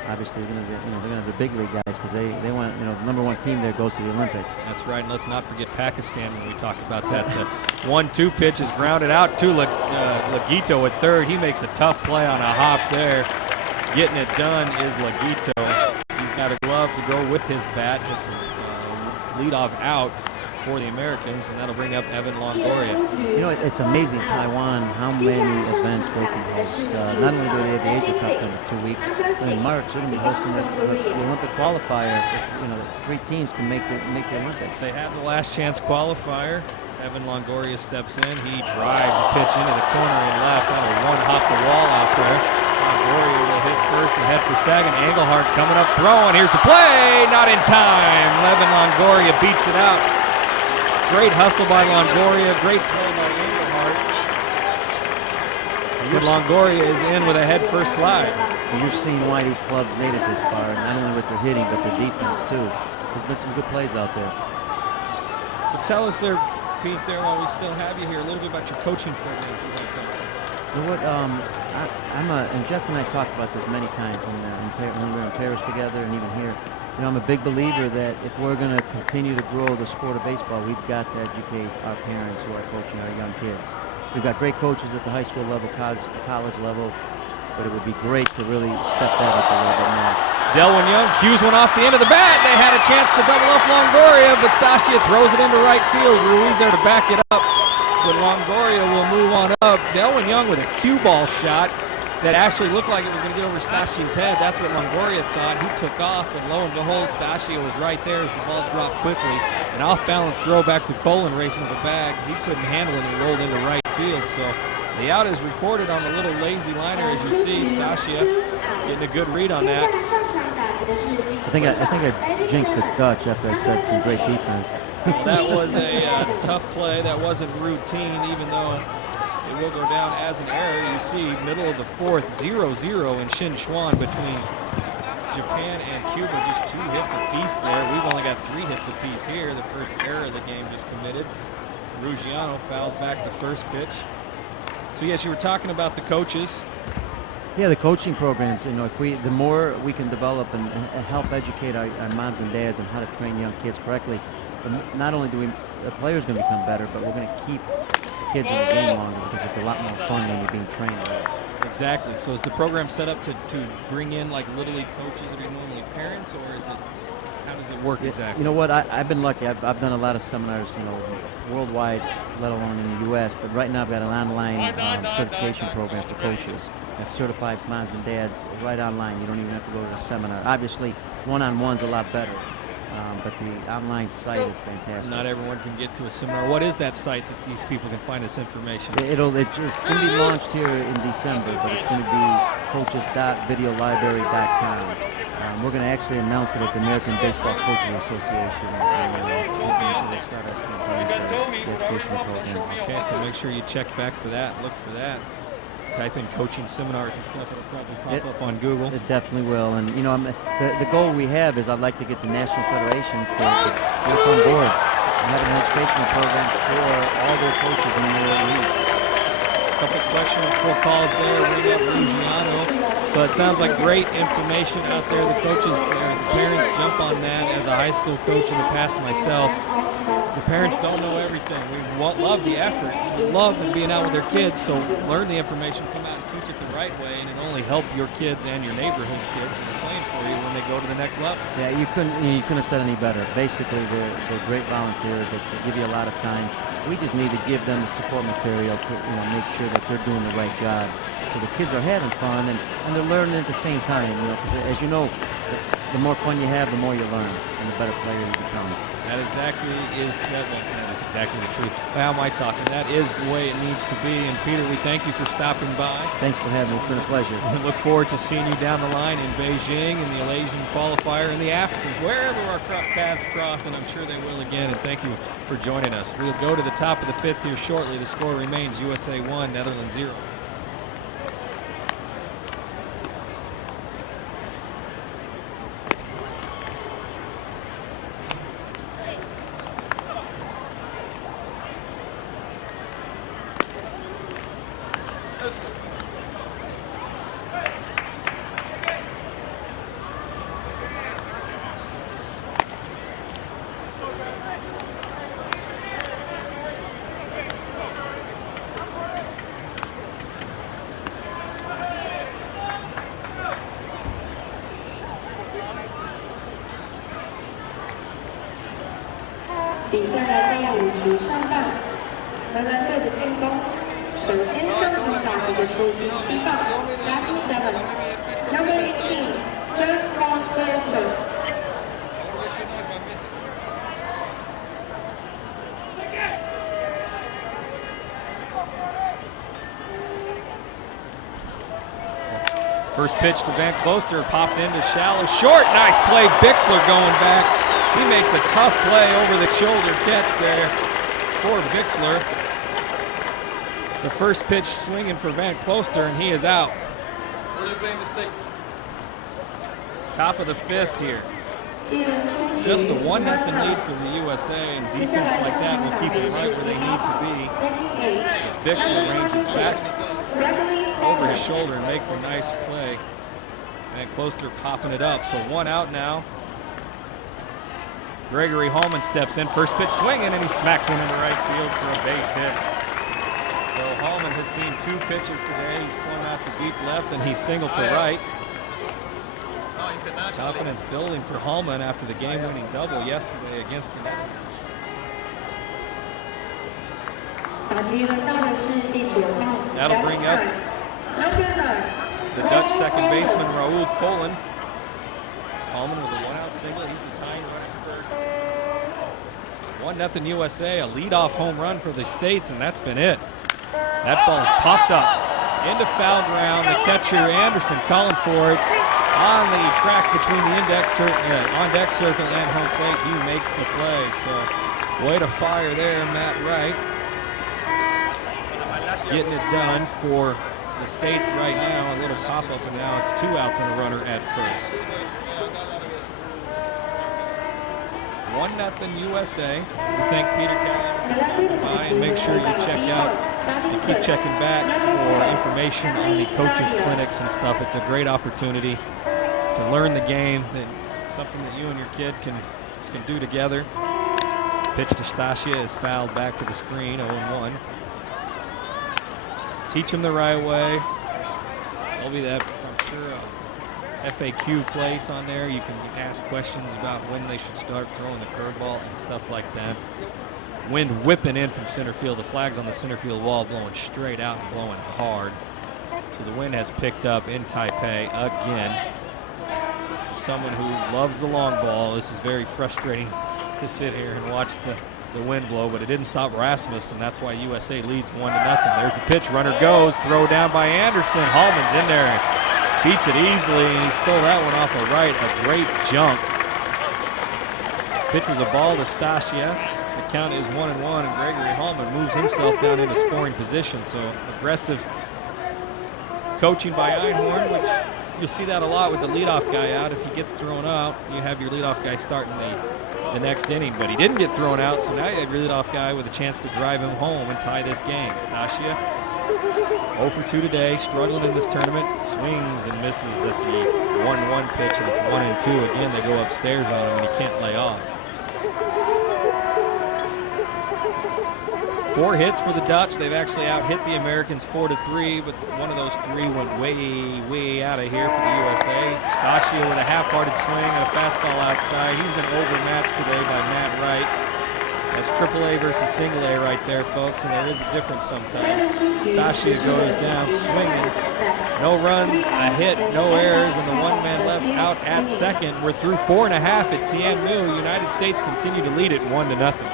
Obviously, they're going to have the big league guys because they want, the number 1 team there goes to the Olympics. That's right, and let's not forget Pakistan when we talk about that. The 1-2 pitch is grounded out to Laguito at third. He makes a tough play on a hop there. Getting it done is Laguito. He's got a glove to go with his bat. It's a leadoff out for the Americans, and that'll bring up Evan Longoria. It's amazing Taiwan how many events they can host. Not only do they have the Asia Cup in 2 weeks, but in March they're going to be hosting the Olympic qualifier. The 3 teams can make the Olympics. They have the last chance qualifier. Evan Longoria steps in. He drives a pitch into the corner and left. That'll one-hop the wall out there. Longoria will hit first and head for second. Engelhardt coming up throwing. Here's the play. Not in time. Evan Longoria beats it out. Great hustle by Longoria. Great play by Engelhardt. But Longoria is in with a head-first slide. And you're seeing why these clubs made it this far, not only with their hitting, but their defense, too. There's been some good plays out there. So tell us there, Pete, while we still have you here, a little bit about your coaching program. You know what? And Jeff and I talked about this many times when we were in Paris together and even here. I'm a big believer that if we're going to continue to grow the sport of baseball, we've got to educate our parents who are coaching our young kids. We've got great coaches at the high school level, college level, but it would be great to really step that up a little bit more. Delwyn Young cues one off the end of the bat. They had a chance to double up Longoria, but Stasia throws it into right field. Ruiz there to back it up, but Longoria will move on up. Delwyn Young with a cue ball shot that actually looked like it was going to get over Stasia's head. That's what Longoria thought. He took off, and lo and behold, Stasia was right there as the ball dropped quickly. An off-balance throw back to Colin racing to the bag. He couldn't handle it and rolled into right field. So the out is recorded on the little lazy liner, as you see. Stasia getting a good read on that. I think I jinxed the Dutch after I said some great defense. Well, that was a tough play. That wasn't routine, even though it will go down as an error. You see middle of the 4th, 0-0 in Sichuan between Japan and Cuba. Just 2 hits apiece there. We've only got 3 hits apiece here. The first error of the game just committed. Ruggiano fouls back the first pitch. So yes, you were talking about the coaches. Yeah, the coaching programs. The more we can develop and help educate our moms and dads on how to train young kids correctly, not only do the players going to become better, but we're going to keep kids in the game longer because it's a lot more fun when you're being trained. Exactly. So is the program set up to bring in like Little League coaches that are normally parents, or is it, how does it work exactly? You know what? I've been lucky. I've done a lot of seminars, worldwide, let alone in the U.S. But right now I've got an online certification program for coaches that certifies moms and dads right online. You don't even have to go to a seminar. Obviously, one-on-one's a lot better. But the online site is fantastic. Not everyone can get to a seminar. What is that site that these people can find this information? It's going to be launched here in December, but it's going to be coaches.videolibrary.com. We're going to actually announce it at the American Baseball Coaches Association. We'll start a campaign for the educational program. Okay, so make sure you check back for that. Look for that. Type in coaching seminars and stuff, it'll probably pop up on Google. It definitely will. And the goal we have is I'd like to get the national federations to work on board and have an educational program for all their coaches in their league. A couple questionable calls there. Ring up Ruggiano. So it sounds like great information out there. The coaches, the parents jump on that. As a high school coach in the past myself, the parents don't know everything. We love the effort. We love them being out with their kids, so learn the information, come out and teach it the right way, and it only only help your kids and your neighborhood kids that are playing for you when they go to the next level. Yeah, you couldn't have said any better. Basically, they're great volunteers. They give you a lot of time. We just need to give them the support material to make sure that they're doing the right job. So the kids are having fun and they're learning at the same time. Because as you know, the more fun you have, the more you learn, and the better player you become. That is exactly the truth. How am I talking? That is the way it needs to be. And Peter, we thank you for stopping by. Thanks for having me. It's been a pleasure. We look forward to seeing you down the line in Beijing in the Malaysian qualifier in the African, wherever our paths cross, and I'm sure they will again. And thank you for joining us. We'll go to the top of the fifth here shortly. The score remains USA 1, Netherlands 0.比赛来到5局上半，荷兰队的进攻，首先上场打击的是第7棒 Batting 7 Number 18 John von Glaser。First pitch to Van Closter, popped into shallow, short, nice play. Bixler going back. He makes a tough play over the shoulder catch there for Bixler. The first pitch swinging for Van Closter, and he is out. Where are you playing the States? Top of the fifth here. Just a 1-0 lead for the USA, and defense like that will keep it right where they need to be. As Bixler ranges back over his shoulder and makes a nice play. Van Closter popping it up, so 1 out now. Gregory Hallman steps in, first pitch swinging, and he smacks one into right field for a base hit. So Hallman has seen 2 pitches today. He's flung out to deep left, and he's singled to right. Confidence building for Hallman after the game-winning double yesterday against the Netherlands. That'll bring up the Dutch second baseman, Raoul Colin. Hallman with a 1-out single. He's the tying runner first. 1-0 USA, a leadoff home run for the States, and that's been it. That ball is popped up into foul ground. The catcher, Anderson, calling for it. On the track between the on-deck circle and home plate, he makes the play. So, way to fire there, Matt Wright. Getting it done for the States right now. A little pop-up, and now it's 2 outs and a runner at first. 1-0 USA. We thank Peter Callahan. And make sure you check out and keep checking back for information on the coaches' clinics and stuff. It's a great opportunity to learn the game, something that you and your kid can do together. Pitch to Stasia is fouled back to the screen, 0-1. Teach them the right way. There'll be that, I'm sure, FAQ place on there. You can ask questions about when they should start throwing the curveball and stuff like that. Wind whipping in from center field. The flag's on the center field wall, blowing straight out and blowing hard. So the wind has picked up in Taipei again. Someone who loves the long ball, this is very frustrating to sit here and watch the wind blow, but it didn't stop Rasmus, and that's why USA leads 1-0. There's the pitch, runner goes, throw down by Anderson. Hallman's in there, beats it easily, and he stole that one off the right. A great jump. Pitch was a ball to Stasia. The count is 1-1, and Gregory Hallman moves himself down into scoring position. So aggressive coaching by Einhorn, which you'll see that a lot with the leadoff guy out. If he gets thrown out, you have your leadoff guy starting the next inning, but he didn't get thrown out, so now you have your leadoff guy with a chance to drive him home and tie this game. Stasia 0 for 2 today, struggling in this tournament, swings and misses at the 1-1 pitch, and it's 1-2. Again, they go upstairs on him, and he can't lay off. 4 hits for the Dutch. They've actually out-hit the Americans 4-3, but one of those 3 went way out of here for the USA. Stasio with a half-hearted swing and a fastball outside. He's been overmatched today by Matt Wright. That's AAA versus single A right there, folks, and there is a difference sometimes. Stasio goes down swinging. No runs, a hit, no errors, and the one man left out at second. We're through 4.5 at Tianmu. United States continue to lead it 1-0.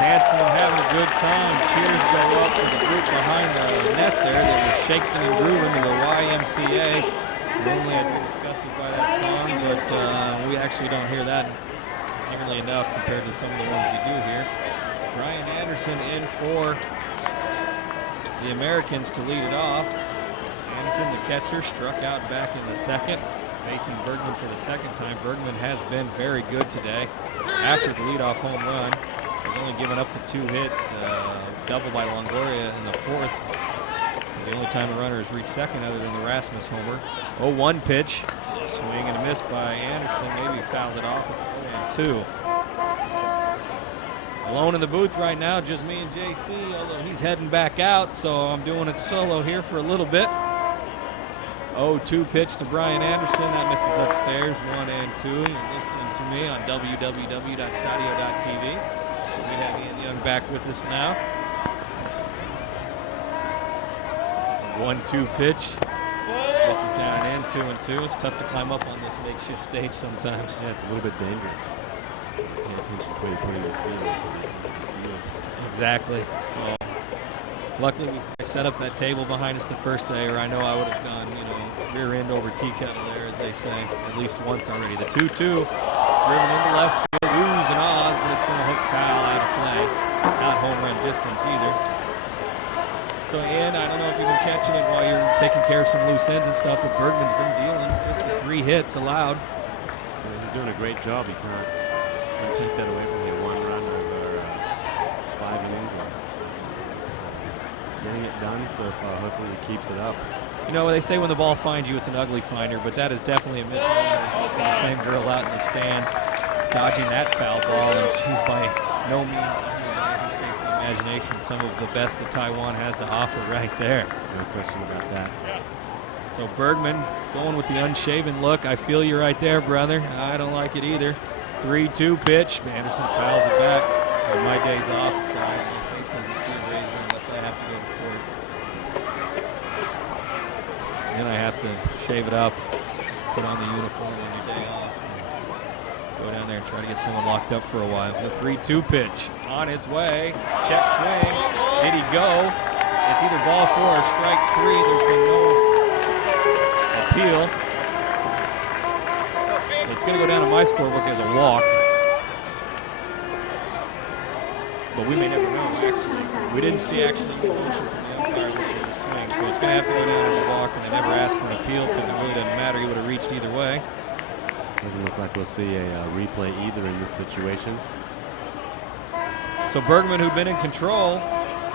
Dancing and having a good time. Cheers go up to the group behind the net there that was shaking and grooving to the YMCA. Normally I'd be disgusted by that song, but we actually don't hear that nearly enough compared to some of the ones we do here. Brian Anderson in for the Americans to lead it off. Anderson, the catcher, struck out back in the second, facing Bergman for the second time. Bergman has been very good today after the leadoff home run. He's only given up the 2 hits. The double by Longoria in the 4th is the only time a runner has reached second other than the Rasmus homer. 0-1 pitch. Swing and a miss by Anderson. Maybe he fouled it off at the 0-2. Alone in the booth right now, just me and JC, although he's heading back out, so I'm doing it solo here for a little bit. 0-2 pitch to Brian Anderson. That misses upstairs. 1 and 2. You're listening to me on www.stadio.tv. We have Ian Young back with us now. 1-2 pitch. This is down and 2-2. It's tough to climb up on this makeshift stage sometimes. Yeah, it's a little bit dangerous. Pay attention to where you're putting your feet. Exactly. So, luckily, we set up that table behind us the first day, or I know I would have gone, rear end over tea kettle there, as they say, at least once already. The 2-2, driven into left field, oohs and ahs, but it's going to hook foul out of play. Not home run distance either. So, Ian, I don't know if you've been catching it while you're taking care of some loose ends and stuff, but Bergman's been dealing just the 3 hits allowed. Yeah, he's doing a great job. You can't take that away from you. 1 run over 5 innings. Getting it done so far. Hopefully he keeps it up. They say when the ball finds you, it's an ugly finder, but that is definitely a misnomer. Also, the same girl out in the stands dodging that foul ball, and she's by no means under the shape of the imagination. Some of the best that Taiwan has to offer right there. No question about that. So Bergman going with the unshaven look. I feel you right there, brother. I don't like it either. 3-2 pitch. Anderson fouls it back. On my days off, my face doesn't see a razor unless I have to go to court. Then I have to shave it up, put on the uniform on your day off, and go down there and try to get someone locked up for a while. The 3-2 pitch on its way. Check swing. Did he go? It's either ball 4 or strike 3. There's been no appeal. It's going to go down to my scorebook as a walk. But we may never know, actually. We didn't see actually the motion from the umpire with the swing, so it's going to have to go down as a walk, and they never asked for an appeal because it really doesn't matter. He would have reached either way. Doesn't look like we'll see a replay either in this situation. So Bergman, who'd been in control,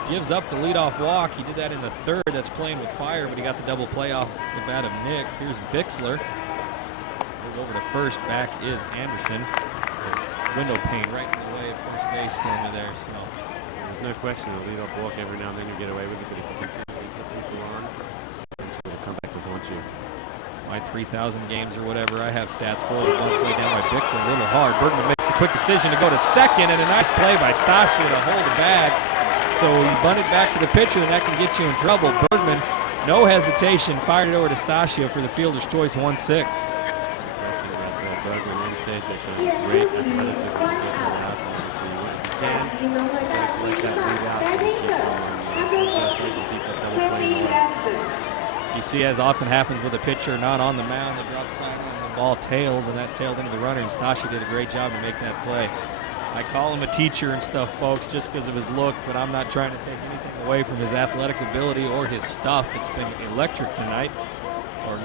gives up the leadoff walk. He did that in the 3rd. That's playing with fire, but he got the double play off the bat of Nix. Here's Bixler. Goes over to first. Back is Anderson. Window pane right in the way of first base for me there. So there's no question a leadoff walk every now and then you get away with it, but if you continue 3,000 games or whatever. I have stats for it. Bunts laid down by Bixler a little hard. Bergman makes the quick decision to go to second, and a nice play by Stasia to hold the bag. So you bunt it back to the pitcher, and that can get you in trouble. Bergman, no hesitation, fired it over to Stasia for the fielder's choice 1-6. Bergman and Stasia showing great athleticism to get that out. Obviously, if you can, collect that lead out so he gets on first base and keep that double play going. You see, as often happens with a pitcher not on the mound, the drop sign and the ball tails, and that tailed into the runner, and Stasia did a great job to make that play. I call him a teacher and stuff, folks, just because of his look, but I'm not trying to take anything away from his athletic ability or his stuff. It's been electric tonight, or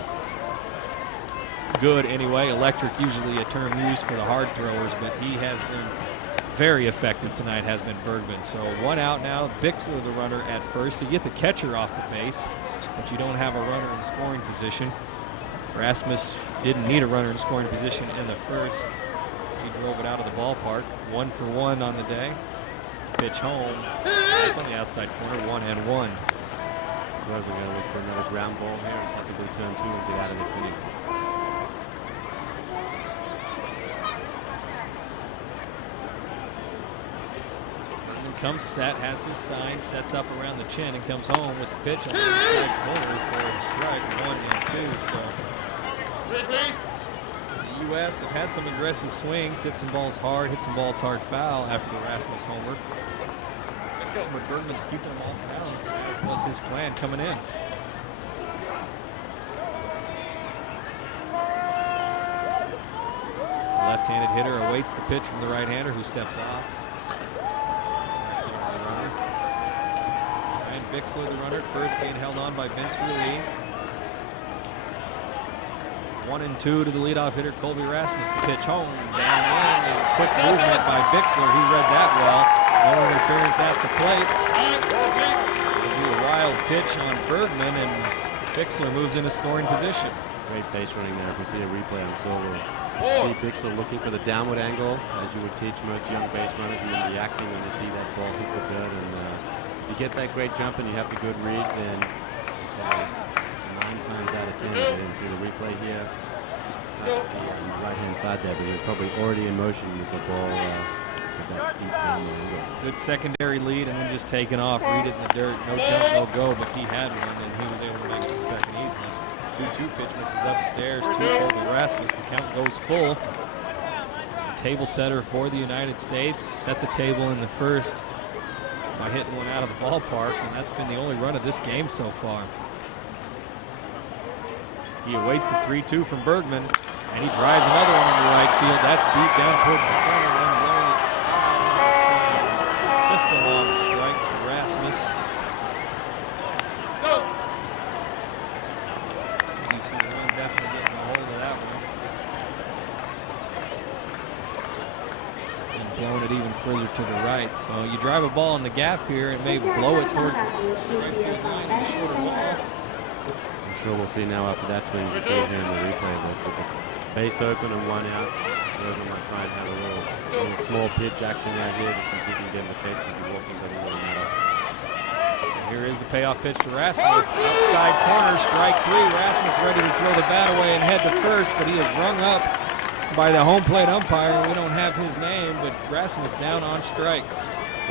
good anyway. Electric, usually a term used for the hard throwers, but he has been very effective tonight, has been Bergman. So 1 out now, Bixler the runner at first. You get the catcher off the base, but you don't have a runner in scoring position. Rasmus didn't need a runner in scoring position in the first, as he drove it out of the ballpark. 1 for 1 on the day. Pitch home. It's on the outside corner, 1-1. We're going to look for another ground ball here and possibly turn 2 and get out of this inning. Comes set, has his sign, sets up around the chin, and comes home with the pitch on the inside corner for a strike, 1 and 2. So the U.S. have had some aggressive swings, hit some balls hard, hit some balls hard foul after the Rasmus homer. But Bergman's keeping them all balanced, as was his plan coming in. The left-handed hitter awaits the pitch from the right-hander, who steps off. Bixler, the runner, at first, being held on by Vince Lee. 1-2 to the leadoff hitter, Colby Rasmus. The pitch home, down in, and a quick movement by Bixler. He read that well. No interference at the plate. It'll be a wild pitch on Bergman, and Bixler moves into scoring position. Great base running there. If we see a replay, I'm sure we'll see Bixler looking for the downward angle, as you would teach most young base runners, and then reacting when you see that ball hit the dirt. And you get that great jump and you have the good read, then 9 times out of 10, I didn't see the replay here. It's hard to see on the right-hand side there, but he was probably already in motion with the ball with that steep down the angle. Good secondary lead, and then just taking off. Read it in the dirt. No jump, no go, but he had one, and he was able to make it to second easily. 2-2 pitch misses upstairs. 2 Colby Rasmus. The count goes full. The table setter for the United States set the table in the first by hitting one out of the ballpark, and that's been the only run of this game so far. He awaits the 3-2 from Bergman, and he drives another one into right field. That's deep down towards the corner, and blowing it out of the stands. Just a long strike for Rasmus. Go! You see the run definitely getting a hold of that one. Blowing it even further to the right. So you drive a ball in the gap here and may blow it towards the right field line and shorter wall. I'm sure we'll see now after that swing, you see it here in the replay, that with the base open and 1 out, Bergman might try and have a little small pitch action right here just to see if he can get him a chase, because the walking doesn't really matter. And here is the payoff pitch to Rasmus. Outside corner, strike 3. Rasmus ready to throw the bat away and head to first, but he is rung up by the home plate umpire. We don't have his name, but Rasmus down on strikes.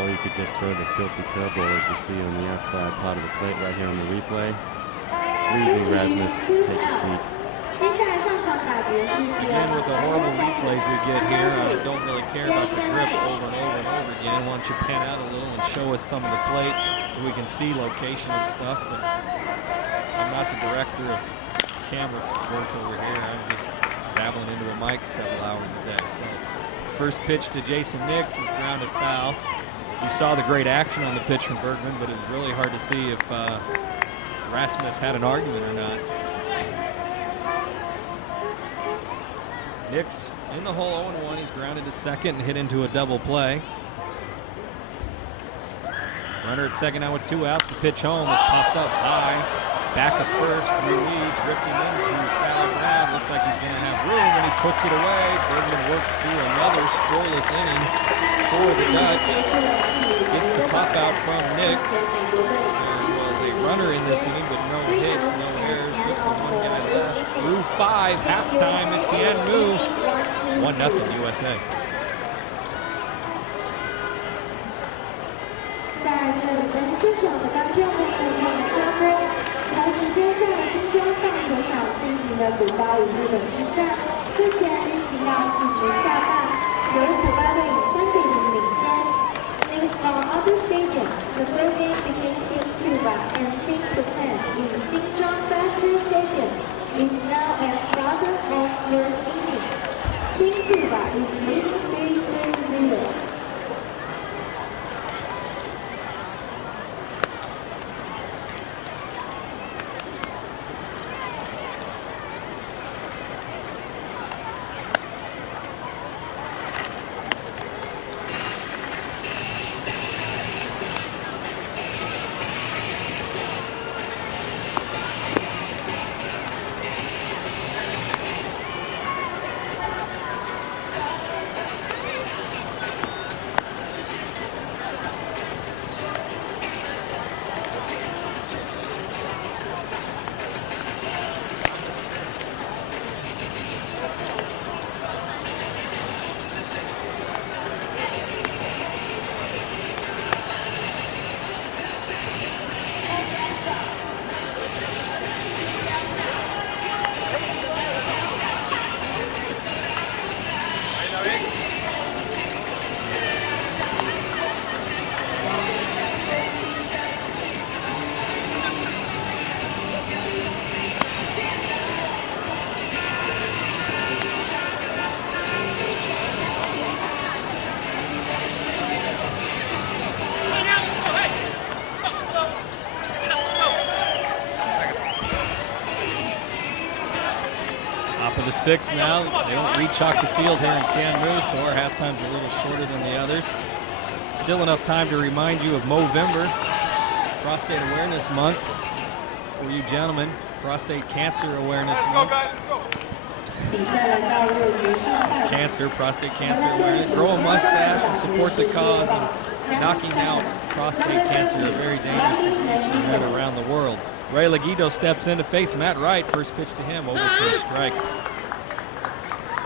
Or you could just throw the filthy curveball, as we see on the outside part of the plate right here on the replay. Freezing Rasmus, take a seat. Again, with the horrible replays we get here, I don't really care about the grip over and over and over again. Why don't you pan out a little and show us some of the plate so we can see location and stuff, but I'm not the director of camera work over here. I'm just dabbling into a mic several hours a day. So, first pitch to Jason Nix is grounded foul. You saw the great action on the pitch from Bergman, but it was really hard to see if Rasmus had an argument or not. Nix in the hole 0-1. He's grounded to second and hit into a double play. Runner at second now with 2 outs. The pitch home is popped up high. Back of first, Ruiz drifting into foul ground. Looks like he's going to have room, and he puts it away. Bergman works through another scoreless inning for the Dutch. Gets the pop out from Nix. There was a runner in this inning, but no hits, no errors, just the one guy left. Through 5, halftime at Tianmu. 1-0 USA. 在这里跟现场的观众们互动插播，同时间在新庄棒球场进行的古巴与日本之战，目前进行到4局下半，由古巴队以3-0领先。News from other stadium: the third game between Team Cuba and Team Japan in Xinjiang Baseball Stadium is now at bottom of first inning. Team Cuba is leading 3-0. 6 now. They don't rechalk the field here in Tianmu, so our halftime's a little shorter than the others. Still enough time to remind you of Movember, Prostate Awareness Month. For you gentlemen, Prostate Cancer Awareness Month. Prostate cancer awareness. Grow a mustache and support the cause of knocking out prostate cancer, a very dangerous disease for men around the world. Ray Laguito steps in to face Matt Wright. First pitch to him, over for a strike.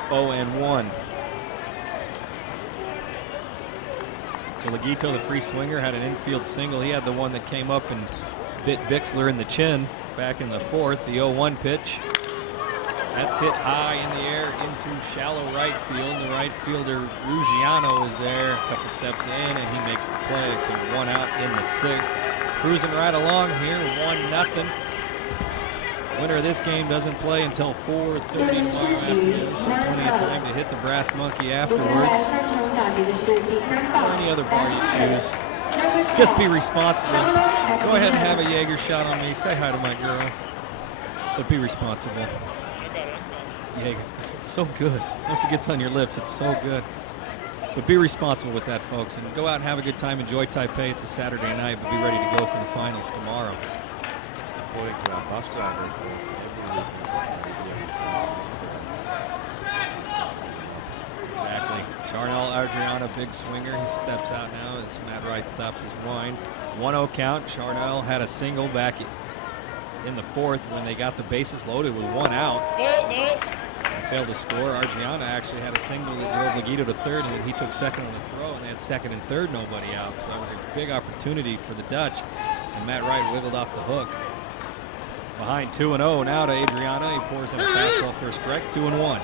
0-1. So Laguito, the free swinger, had an infield single. He had the one that came up and bit Bixler in the chin back in the 4th. The 0-1 pitch. That's hit high in the air into shallow right field. The right fielder, Ruggiano, is there a couple steps in, and he makes the play. So 1 out in the 6th. Cruising right along here, 1-0. Winner of this game doesn't play until 4:30 tomorrow afternoon, so plenty of time to hit the Brass Monkey afterwards. Or any other bar you choose. Just be responsible. Go ahead and have a Jaeger shot on me. Say hi to my girl. But be responsible. Jaeger, it's so good. Once it gets on your lips, it's so good. But be responsible with that, folks, and go out and have a good time. Enjoy Taipei. It's a Saturday night, but be ready to go for the finals tomorrow. According to our bus driver, of course, every weekend Exactly. Charnel Adriana, big swinger. He steps out now as Matt Wright stops his wind. 1-0 count. Charnel had a single back in the 4th when they got the bases loaded with 1 out. Failed to score. Argiana actually had a single that drove Laguito to 3rd, and then he took 2nd on the throw, and they had 2nd and 3rd, nobody out. So that was a big opportunity for the Dutch, and Matt Wright wiggled off the hook. Behind 2-0 now to Adriana. He pours in a fastball for a strike. 2-1.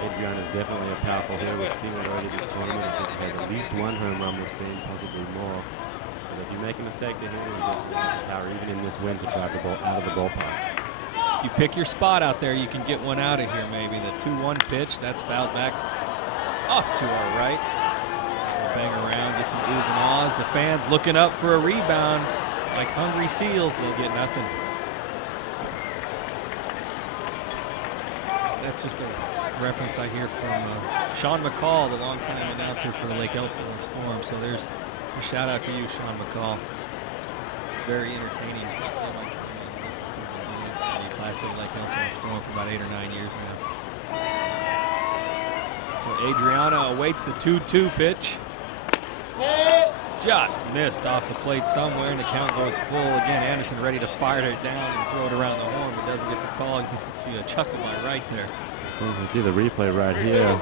Adriana's definitely a powerful hitter. We've seen it already this tournament. I think he has at least 1 home run. We've seen possibly more. But if you make a mistake to hit him, he definitely has the power, even in this wind, to drive the ball out of the ballpark. If you pick your spot out there, you can get one out of here maybe. The 2-1 pitch, that's fouled back off to our right. We'll bang around, get some oohs and ahs. The fans looking up for a rebound. Like hungry seals, they'll get nothing. That's just a reference I hear from Sean McCall, the longtime announcer for the Lake Elsinore Storm. So there's a shout out to you, Sean McCall. Very entertaining. Classic Lake Elsinore Storm for about 8 or 9 years now. So Adriana awaits the 2-2 pitch. just missed off the plate somewhere, and the count goes full. Again, Anderson ready to fire it down and throw it around the horn, but doesn't get the call. You can see a chuckle by right there. Well, you see the replay right here.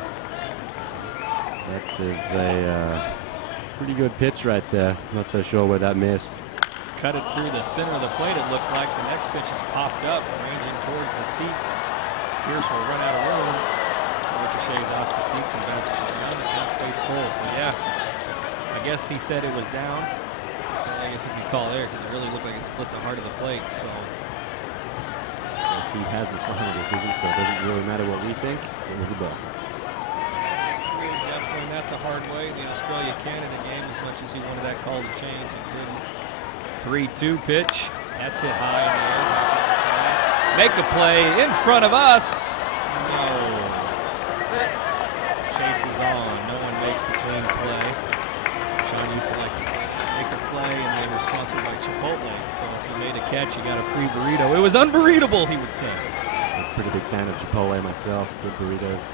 That is a pretty good pitch right there. Not so sure where that missed. Cut it through the center of the plate, it looked like. The next pitch has popped up, ranging towards the seats. Pierce will run out of room. So ricochets off the seats and bounces around. The count stays full. So yeah, I guess he said it was down. So I guess if you call there, because it really looked like it split the heart of the plate. So yes, he has the final decision, so it doesn't really matter what we think. It was a ball. Jeff learned that the hard way. The Australia-Canada game, as much as he wanted that call to change, he didn't. 3-2 pitch. That's hit high in the air. Make a play in front of us. No. Chase is on. No one makes the clean play. Sean used to like to say, make a play, and they were sponsored by Chipotle. So if you made a catch, you got a free burrito. It was unburritable, he would say. I'm a pretty big fan of Chipotle myself. Good burritos.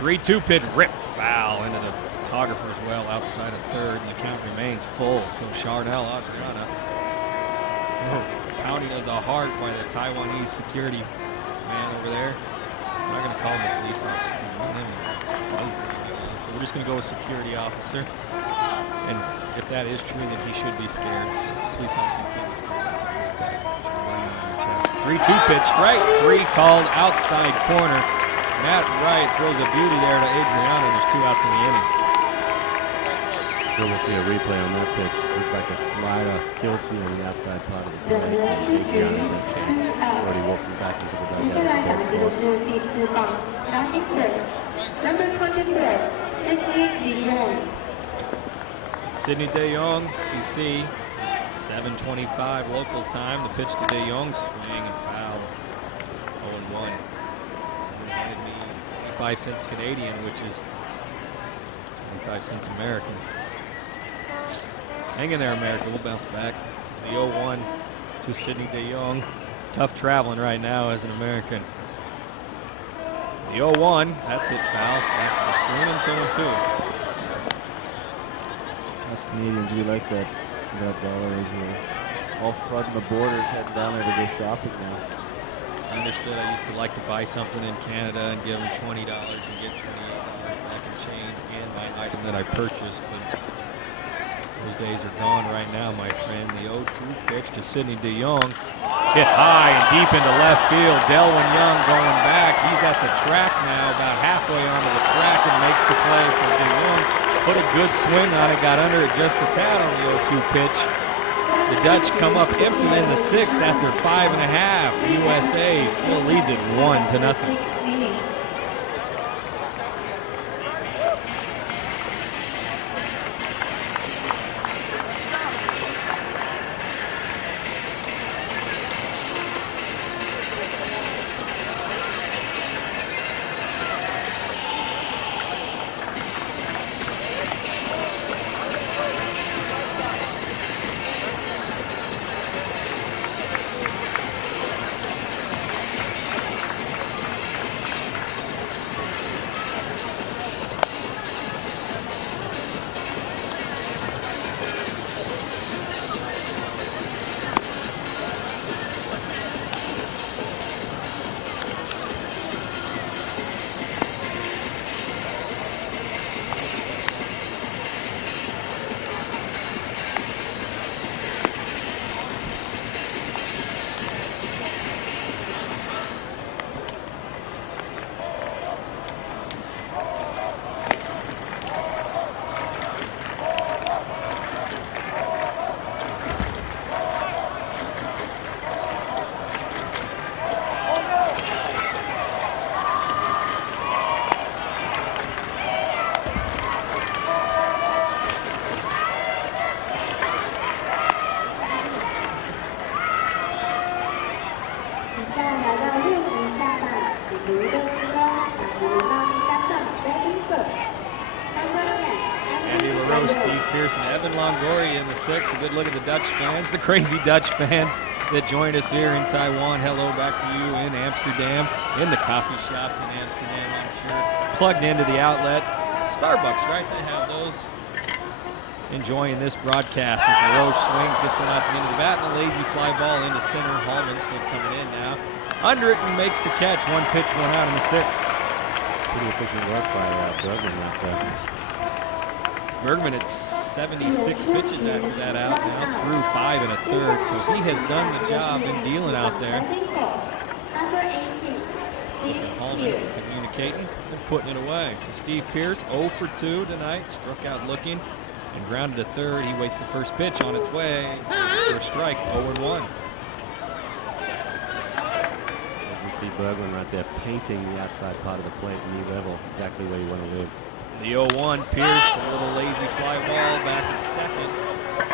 3-2 pitch, ripped foul into the photographer's well outside of third, and the count remains full. So Charnel Adriana, pounding of the heart by the Taiwanese security man over there. I'm not going to call him a police officer. So we're just going to go with security officer. And if that is true, then he should be scared. Police officer can't be scared of something like that. Should be laying on your chest. 3-2 pitch, strike 3 called outside corner. Matt Wright throws a beauty there to Adriana. There's 2 outs in the inning. Sure, we'll see a replay on that pitch. Looked like a slider, filthy on the outside part of the plate. Adriana got a chance. Already walking back into the dugout. Number 24, Sydney DeYoung. Sydney DeYoung, GC, 7:25 local time. The pitch to DeYoung, swing and foul. 0-1. Someone handed me 25 cents Canadian, which is 25 cents American. Hang in there, America. We'll bounce back. The 0-1 to Sydney DeYoung. Tough traveling right now as an American. The 0-1, that's hit foul. Back to the screen and 2-2. Us Canadians, we like that dollar as well. All flooding the borders, heading down there to go shopping now. Understood. I used to like to buy something in Canada and give them $20 and get $28 back in change and my item that I purchased, but those days are gone right now, my friend. The 0-2 pitch to Sydney DeYoung. Hit high and deep into left field. Delwyn Young going back. He's at the track now, about halfway onto the track, and makes the play. So DeYoung put a good swing on it, got under it just a tad on the 0-2 pitch. The Dutch come up empty in the 6th after 5.5. USA still leads it 1-0. Steve Pearson, Evan Longoria in the 6th. A good look at the Dutch fans, the crazy Dutch fans that joined us here in Taiwan. Hello back to you in Amsterdam, in the coffee shops in Amsterdam, I'm sure. Plugged into the outlet. Starbucks, right? They have those. enjoying this broadcast as LaRoche swings, gets one off the end of the bat, and a lazy fly ball into center. Hallman still coming in now. Under it and makes the catch. One pitch, one out in the 6th. Pretty efficient work by Bergman right there. Bergman at 76 pitches after that out now, threw 5 1/3, so he has done the job in dealing out there. Hallman communicating and putting it away. So Steve Pierce 0 for 2 tonight, struck out looking and grounded to third. He waits the first pitch on its way for a strike, 0-1. As we see Bergman right there painting the outside part of the plate, knee level, exactly where you want to live. The 0-1, Pierce, a little lazy fly ball back at second.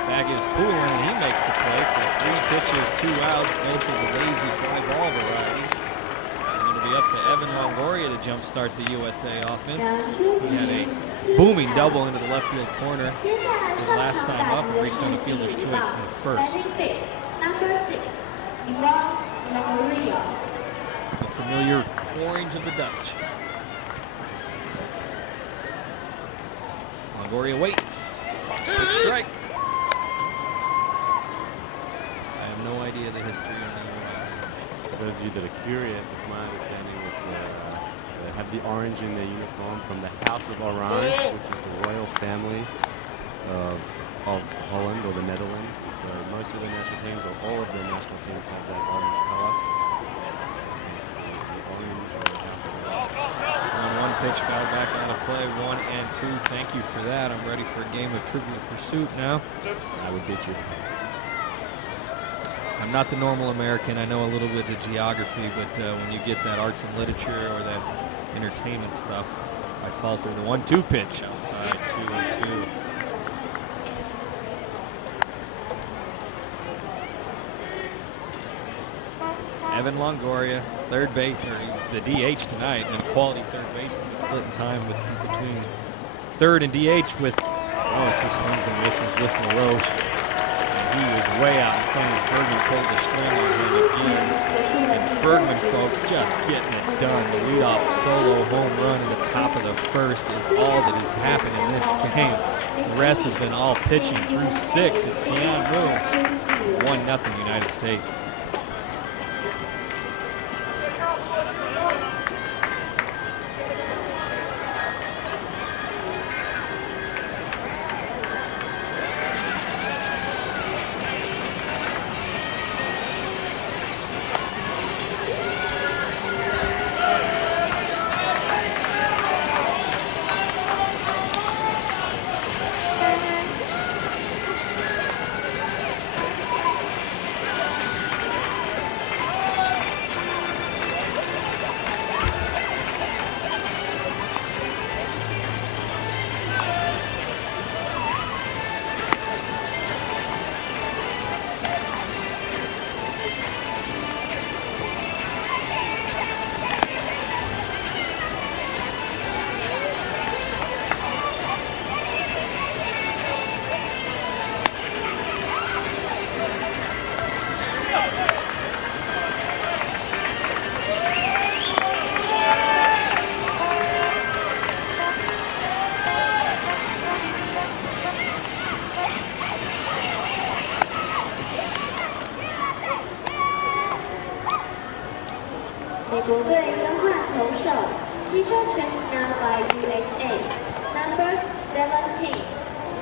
Back is Poulin, and he makes the play. So 3 pitches, 2 outs, both of the lazy fly ball variety. It'll be up to Evan Longoria to jumpstart the USA offense. He had a booming double into the left field corner his last time up and reached on the fielder's choice in the first. The familiar orange of the Dutch. Longoria waits. Good strike. I have no idea the history on the US. For those of you that are curious, it's my understanding that they have the orange in their uniform from the House of Orange, which is the royal family of Holland or the Netherlands. And so most of the national teams, or all of the national teams, have that orange color. It's the orange of the House of Orange. One pitch foul back on the play, 1 and 2. Thank you for that. I'm ready for a game of Trivial Pursuit now. I would beat you. I'm not the normal American. I know a little bit of geography, but when you get that arts and literature or that entertainment stuff, I falter. The 1-2 pitch outside, 2-2. Evan Longoria, third base, or he's the DH tonight, and quality third baseman, splitting time between third and DH with, it's just swings and misses with LaRoche. And he was way out in front as Bergman pulled the string on him again. And Bergman, folks, just getting it done. The leadoff solo home run in the top of the first is all that has happened in this game. The rest has been all pitching through 6 at Tianmu. 1-0 United States. Feature change now by USA. Number 17,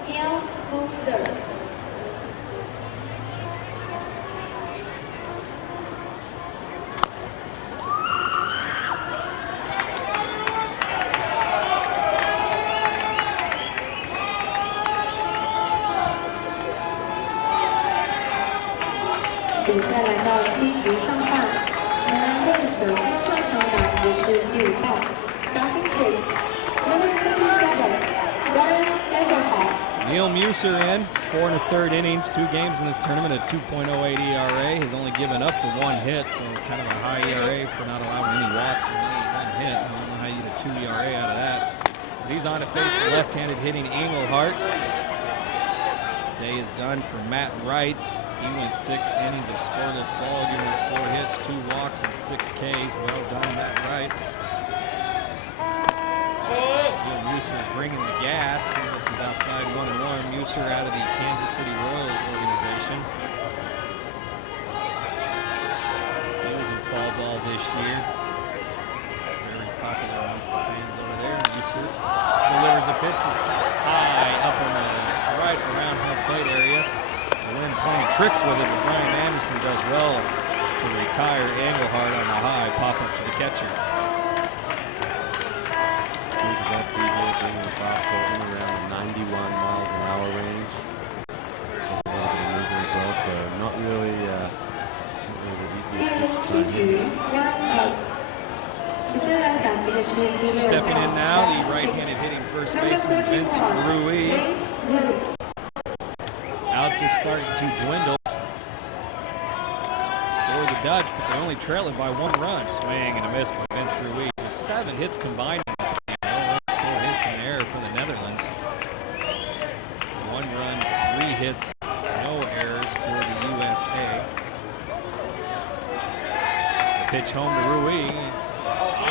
Neil Booster. 比赛来到7局上半，荷兰队首先上场打击的是第5号 ，Batting first, number 37, Brian Everhart. Neil Musser in, 4 1/3 innings, 2 games in this tournament at 2.08 ERA. Has only given up the 1 hit, so kind of a high ERA for not allowing any walks or only 1 hit. I don't know how you get a 2 ERA out of that. But he's on to face the left-handed hitting Engelhart. Day is done for Matt Wright. He went 6 innings of scoreless ball, giving him 4 hits, 2 walks, and 6 Ks. Well done, Matt Wright. Muser bringing the gas. And this is outside 1-1. Muser out of the Kansas City Royals organization. He was in fall ball this year. Very popular amongst the fans over there. Muser delivers a pitch high up on the right around home plate area. Lynn playing tricks with it, but Brian Anderson does well to retire Engelhardt on the high, pop up to the catcher. He's the lefty here, bringing the fastball in around the 91 miles an hour range. A little bit of movement as well, so not really the easiest pitch to him. Stepping in now, the right-handed hitting first baseman Vince Rui. Outs are starting to dwindle for the Dutch, but they only trail it by 1 run. Swing and a miss by Vince Rui. Just 7 hits combined in this game. No runs, 4 hits in error for the Netherlands. 1 run, 3 hits, no errors for the USA. The pitch home to Rui.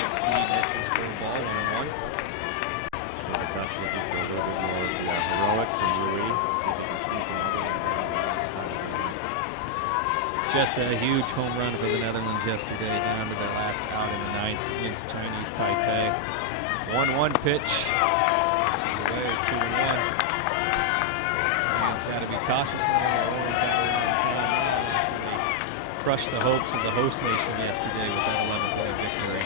Speed misses for the ball, 1-1. So the Dutch looking for a little bit more of the heroics from Rui. See if they can sneak another. Just a huge home run for the Netherlands yesterday, down to their last out in the ninth against Chinese Taipei. 1-1 pitch. This is away, 2-1. Fans got to be cautious when they're orange out around town now. They crushed the hopes of the host nation yesterday with that 11th inning victory.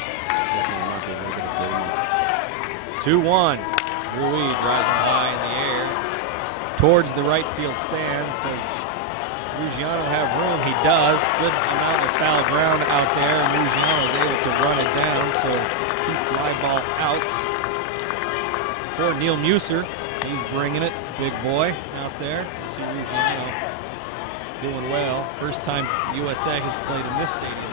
2-1. Rui driving high in the air towards the right field stands. Does Ruggiano have room? He does. Good amount of foul ground out there, and Ruggiano is able to run it down. So keep fly ball out for Neil Muser. He's bringing it, big boy out there. You see Ruggiano doing well. First time USA has played in this stadium.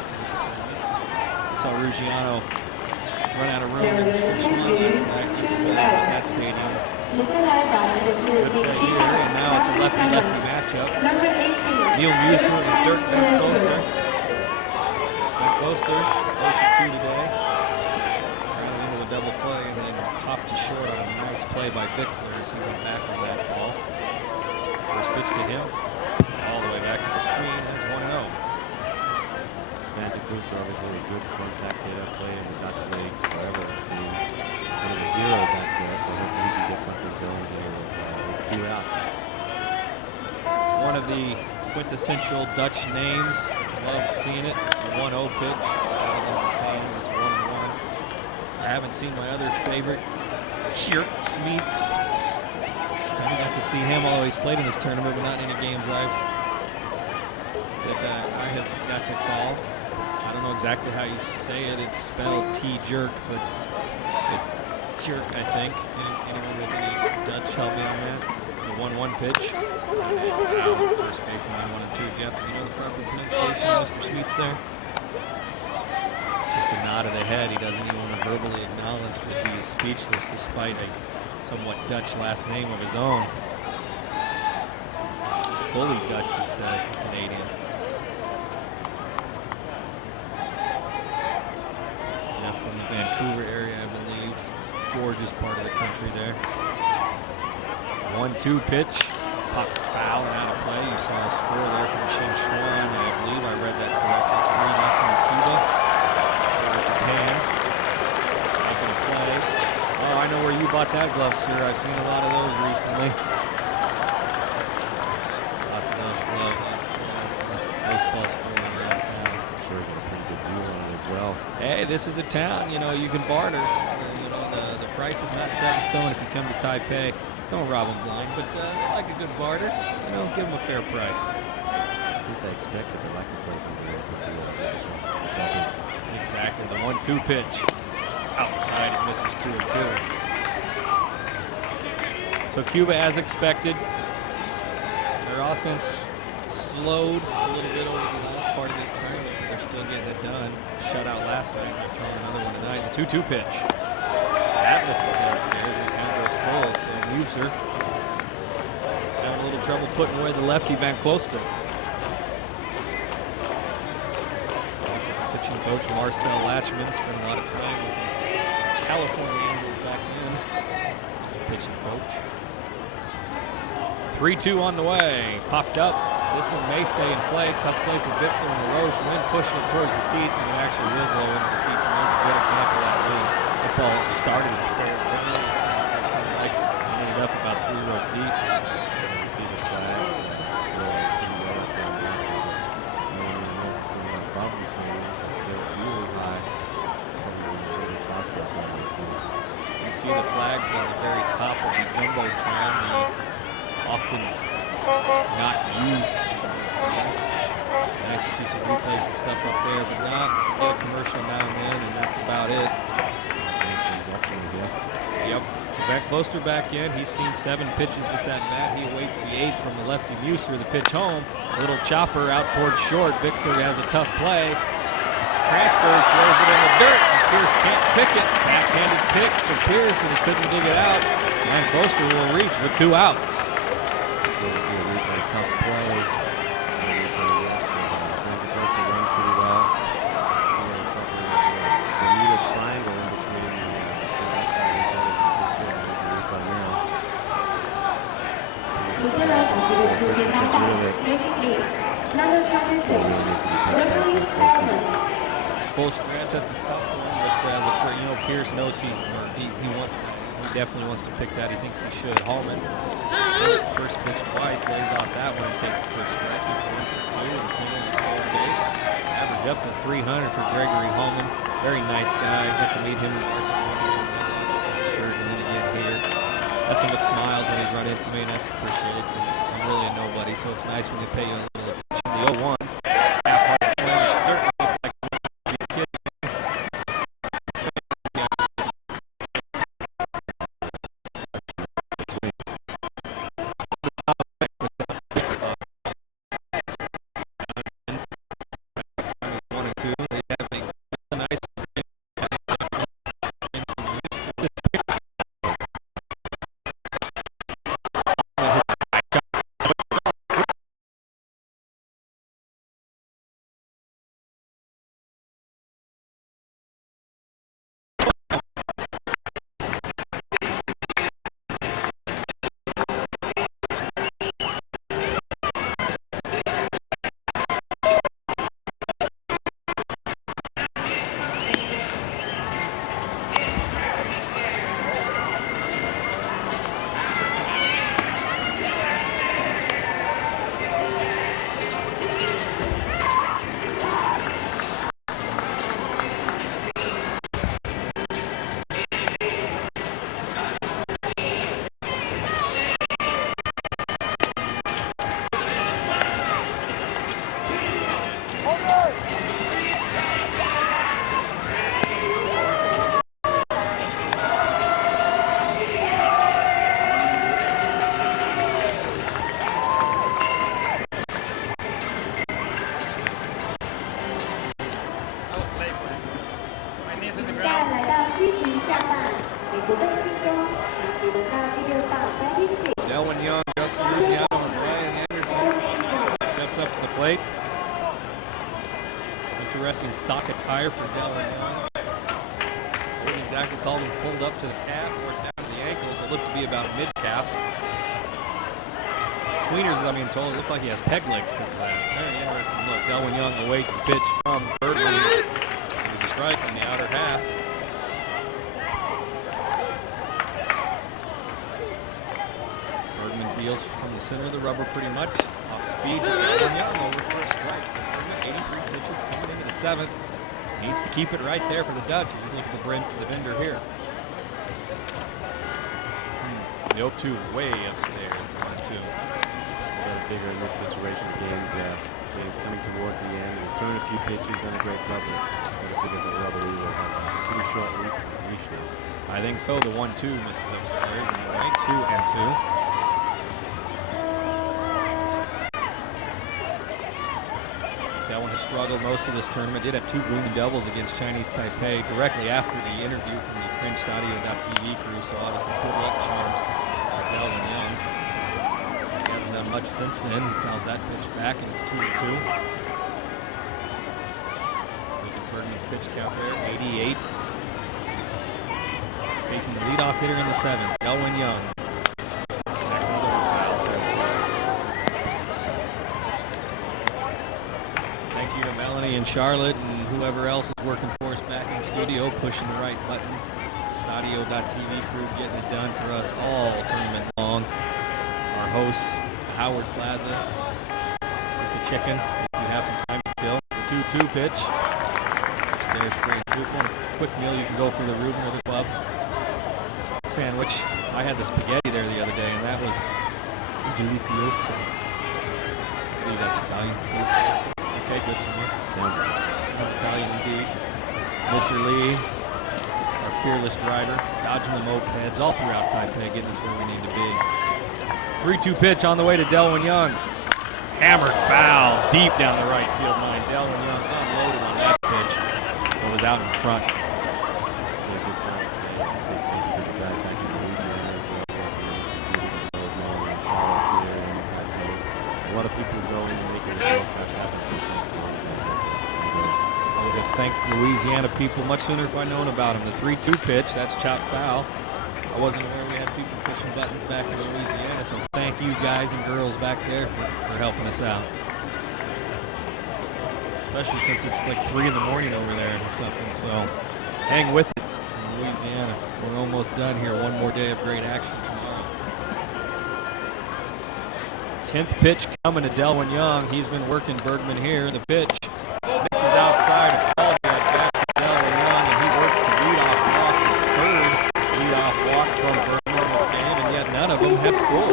We saw Ruggiano run out of room in the first round that stadium. Good play here, and now it's a lefty-lefty matchup. Neil Muser and Dirk Van Coster. Van Coster, 0 for 2 today. Ran into a double play and then popped to short on a nice play by Bixler as he went back on that ball. First pitch to him, all the way back to the screen. That's 1-0. Van Coster, obviously a good contact hitter, played in the Dutch leagues forever, it seems. Kind of a hero back there, so hopefully he can get something going here with 2 outs. One of the quintessential Dutch names. Love seeing it. A 1-0 pitch. I love the stands. It's 1-1. I haven't seen my other favorite, Tjerk Smeets. Haven't got to see him, although he's played in this tournament, but not in any games I have got to call. I don't know exactly how you say it. It's spelled T-Jerk, but it's Tjerk, I think. Anyone with any Dutch help me on that? The 1-1 pitch. Foul. First baseman on 1-2. Jeff, do you know the proper pronunciation, Mr. Smeets there? Just a nod of the head. He doesn't even want to verbally acknowledge that he is speechless despite a somewhat Dutch last name of his own. Fully Dutch, he says, the Canadian. Jeff from the Vancouver area, I believe. Gorgeous part of the country there. 1-2 pitch. Popped foul and out of play. You saw a score there from Shen Xuan. I believe I read that correctly. 3-0 Cuba. Japan. Making a play. Oh, I know where you bought that glove, sir. I've seen a lot of those recently. Lots of those gloves. Baseball store around town. I'm sure you got a pretty good deal on it as well. Hey, this is a town, you know, you can barter. You know, the price is not set in stone if you come to Taipei. Don't rob them blind, but they like a good barter. You know, give them a fair price. I think they expected they like to play some games with the Sharpies. Exactly, the 1-2 pitch. Outside, it misses 2-2. So Cuba, as expected, their offense slowed a little bit over the last part of this tournament, but they're still getting it done. Shutout last night, they're throwing another one tonight. The 2-2 pitch. That misses downstairs, and the count goes full, so Muser having a little trouble putting away the lefty Van Coster. Pitching coach Marcel Latchman spent a lot of time with the California Angels back then. pitching coach. 3-2 on the way. Popped up. This one may stay in play. Tough play for Bixler and LaRoche. Wind pushing it towards the seats, and it actually will blow into the seats. And there's a good example of that wind. The ball started fair. It sounded like it ended up about 3 rows deep. You can see the flags blowing pretty well up there. No one really knows what's going on above the stadium, so they're really high. Probably really faster than that. So You see the flags on the very top of the jumbotron, the often not used jumbotron. Nice to see some replays and stuff up there, but not get a commercial now and then, and that's about it. Yep. So back Closter back in. He's seen 7 pitches this at bat. He awaits the 8th from the lefty Muser. The pitch home. A little chopper out towards short. Bixler has a tough play. Transfers, throws it in the dirt. Pierce can't pick it. Backhanded pick for Pierce, and he couldn't dig it out. And Closter will reach with 2 outs. So we'll see a replay, tough play. Closter runs pretty well. Bermuda triangle in between the 2 left side fighters and the pitcher. There's a replay now. 接下来打击的是联邦大 Major League Number 26 Gregory Holman. Full stretch at the top one, but as a you know, Pierce knows he definitely wants to pick that. He thinks he should. Hallman, first pitch twice, lays off that one and takes the first strike. He's 1 for 2 and single and stolen base. Average up to 300 for Gregory Hallman. Very nice guy. Got to meet him in person. Sure, and then again here. Nothing but smiles when he's run into me, and that's appreciated. I'm really a nobody, so it's nice when they pay you a little attention. The 0-1. Half-heart swing, certainly. Delwyn Young, Justin Luciano, and Ryan Anderson steps up to the plate. Interesting sock attire for Delwyn Young. Wouldn't exactly call him pulled up to the calf or down to the ankles. They look to be about mid-calf. Tweeners, I mean, told it looks like he has peg legs because of that. Very interesting look. Delwyn Young awaits the pitch from Bergman. It was a strike in the outer half. Bergman deals from the center of the rubber pretty much. Off speed to Delwyn Young over for a strike. So Bergman 83 pitches coming into the 7th. Needs to keep it right there for the Dutch. If you look at the vendor here. The 0-2 way upstairs. 1-2. Got to figure in this situation, game's coming towards the end. He's thrown a few pitches, done a great job, but got to figure the rubber either. Pretty short leash now. I think so. The 1-2 misses upstairs. Anyway, 2-2. That one has struggled most of this tournament. Did have 2 booming doubles against Chinese Taipei directly after the interview from the French Stadio.tv crew. So obviously good luck charms for Delwyn Young. He hasn't done much since then. He fouls that pitch back, and it's 2-2. Bergman's pitch count there, 88. facing the leadoff hitter in the 7th, Elwin Young. Next another one foul territory. Thank you to Melanie and Charlotte and whoever else is working for us back in the studio, pushing the right buttons. Stadio.tv crew getting it done for us all tournament long. Our hosts, Howard Plaza, with the chicken, if you have some time to kill. The 2-2 pitch. Upstairs 3-2. If you want a quick meal, you can go for the Reuben or the club sandwich. I had the spaghetti there the other day, and that was delicioso. I believe that's Italian. Delicioso. Okay, good for you. Sounds That's Italian indeed. Mr. Lee, our fearless driver, dodging the mopeds all throughout Taipei, getting us where we need to be. 3-2 pitch on the way to Delwin Young. Hammered foul deep down the right field line. Delwin Young unloaded on that pitch. It was out in front. A lot of people go in and make it as broadcast happen sometimes. I would have thanked Louisiana people much sooner if I'd known about him. The 3-2 pitch, that's chopped foul. I wasn't aware we had people pushing buttons back in Louisiana, so thank you guys and girls back there for helping us out. Especially since it's like 3 in the morning over there or something, so hang with it in Louisiana. We're almost done here. One more day of great action tomorrow. 10th pitch coming to Delwin Young. He's been working Bergman here. The pitch misses outside of ball here. Back to Delwin Young, and he works the leadoff walk, the third leadoff walk from Bergman in this game, and yet none of them have scored.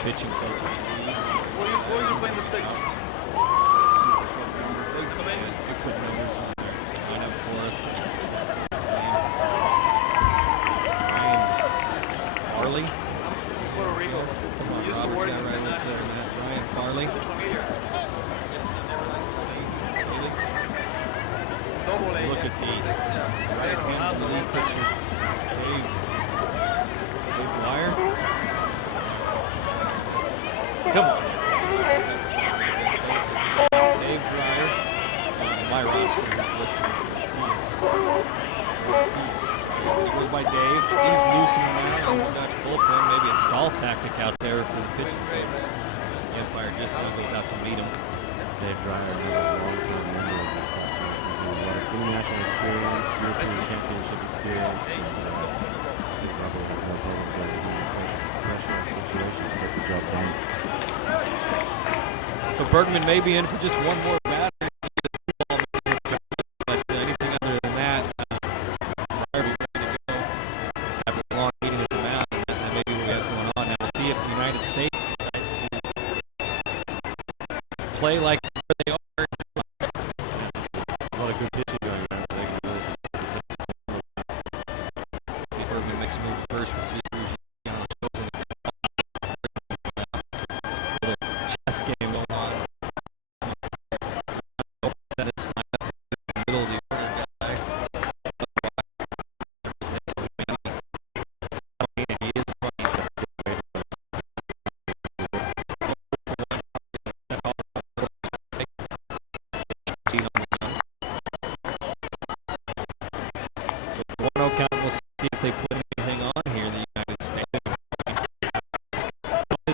Pitching coach. Where are you playing the stakes? They put numbers on their lineup for us. Ryan Farley. Puerto Rico. Come on, Used to Robert, work got in right up there, Matt. Ryan Farley. Double A. Look at the right hand of the lead pitcher, Dave Dwyer. Come on. Dave Dwyer. My roster is listed as he goes by Dave. He's loosening now on the Dutch bullpen. Maybe a stall tactic out there for the pitching coach. The umpire just now goes out to meet him. Dave Dwyer, another long-time member of this club. A lot of international experience, European championship experience, and big level of pressure situation to get the job done. So Bergman may be in for just one more batter. But anything other than that, Dwyer will be ready to go after a long meeting at the mound. And maybe what we have going on now. We'll see if the United States decides to play like they are. A lot of good pitching going on. So they can really See Bergman makes a move first to see if Rugiano shows anything. Little chess game going on. Set his lineup in the middle of the order guy. He is running. So 1-0 count, we'll see if they put anything on here, the United States.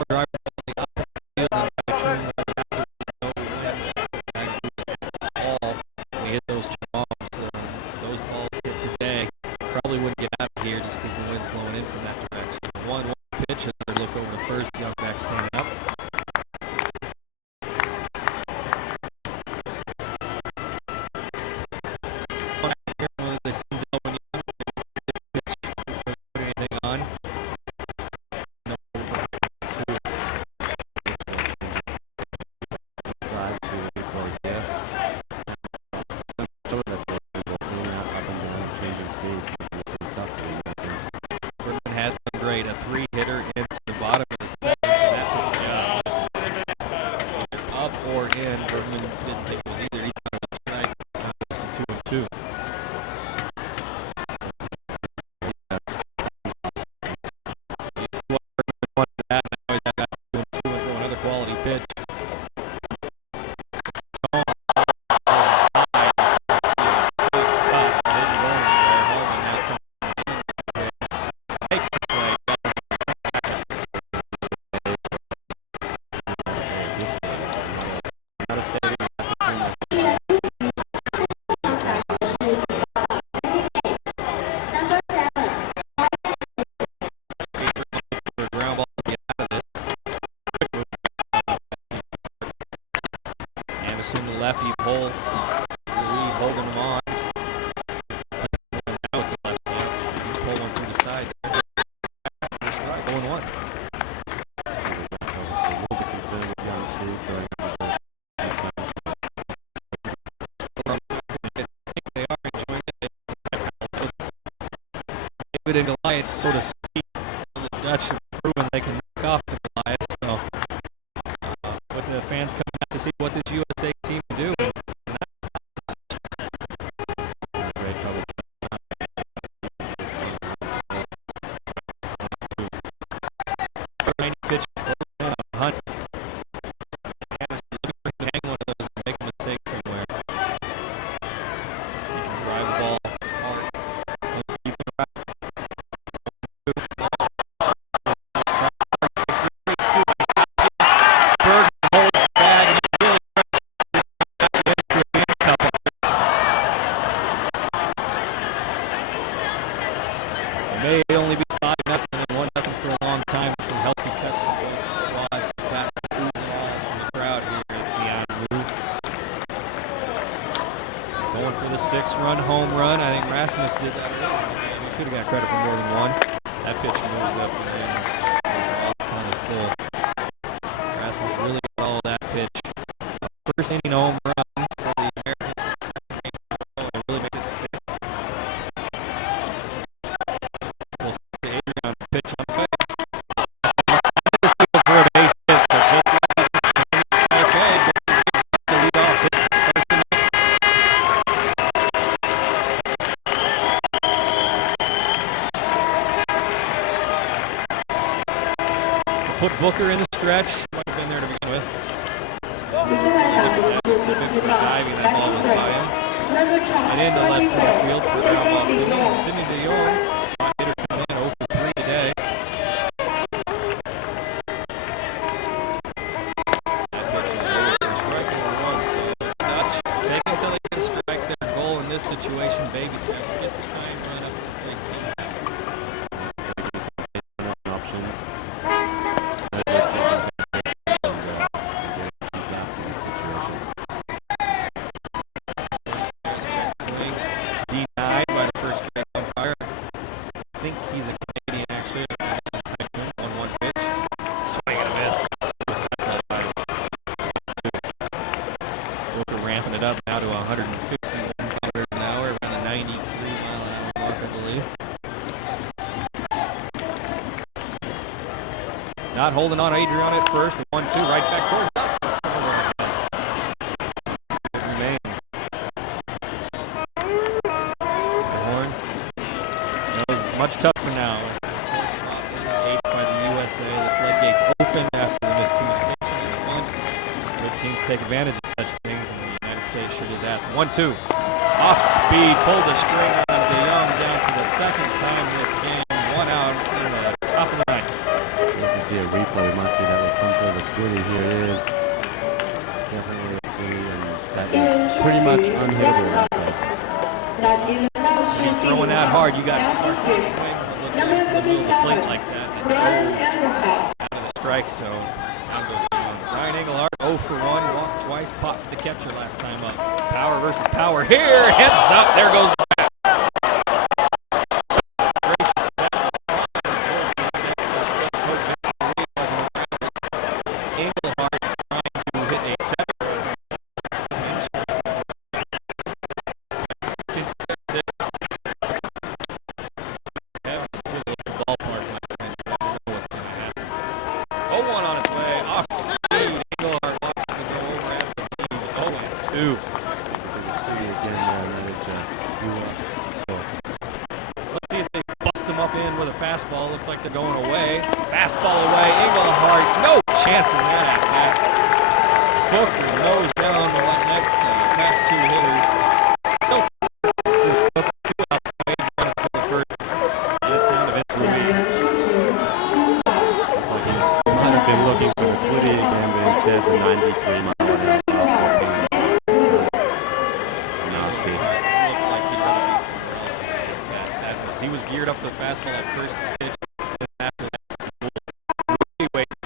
Driver on the opposite field, and they turn the ball. We hit those bombs. Those balls hit today probably wouldn't get out of here just because the wind's blowing in from that direction. 1-1 pitch, another look over the first. Young back standing up. They send Delwin Young, pitch, put anything on. No, side to the big ball here. So that's what people cleaning up and down, changing speeds. Pretty tough for the offense. Bergman has been great. A 3-hitter into the bottom of the 7th, and that pitch just either up or in. Bergman didn't think it was either. He thought it was tonight. It was 2-2. David and Goliath, so to speak. The Dutch have proven they can knock off the Goliath. So, with the fans coming out to see what this USA team can do. Great coverage. Pitch on a hunt. Hang one of those and make a mistake somewhere. He can drive the ball. May only be 5-0 and 1-0 for a long time. And some healthy cuts for both squads. Back to oohs and ahs from the crowd here at Seattle. Going for the 6-run home run. I think Rasmus did that earlier. He should have got credit for more than one. That pitch moves up and then on his full. Rasmus really got all of that pitch. First inning home run for the Americans. They really make it stick. Adrian pitch on its way. For a base hit, so just okay. The lead off hit. Put Booker in the stretch. Might have been there to begin with. Diving, that ball was by him. And into left center field for ground ball Sidney. And Sidney DeYoung, hitter coming in 0 for 3 today. That pitch is over for strike number 1. So Dutch taking till they get a strike. Their goal in this situation, baby steps, get the time run up to the big team. Options. Denied by the first base umpire. I think he's a Canadian actually. 1-1 pitch. Swing and a miss. Booker ramping it up now to 150 kilometers an hour, around the 93-mile-an-hour mark, I believe. Not holding on Adrian at first. The 1-2 right back towards us. It remains. The horn knows it's much tougher now. Eighth by the USA. The floodgates open after the miscommunication in the bunt. Good teams take advantage of such things, and the United States sure did that. 1-2. Off speed, pulled the string on DeYoung down for the second time this game. 1 out in the top of the ninth. If you see a replay, we might see that was some sort of a squiddy. Here it is. Definitely a squiddy, and that is pretty much unhittable. He's throwing that hard. You got to start to swing. It looks like it's a plate like that. Out of the strike, so down goes Ryan Engelhardt, 0 for 1, walked twice, popped to the catcher last time up. Power versus power here. Heads up. There goes the bat. Engelhardt trying to hit a 7. Let's see if they bust him up in with a fastball. Looks like they're going away. Fastball away. Engelhardt, no chance in that. Booker nose down the next past 2 hitters. Still there's Booker 2 outs. Wade runs to the first. And it's down to Vince Ruiz. Like he might have been looking for the squiddy again, but instead the 93-mile-an-hour fastball. Nasty. Looked like he'd rather be somewhere else. He was geared up for the fastball at first pitch. After that, he waits.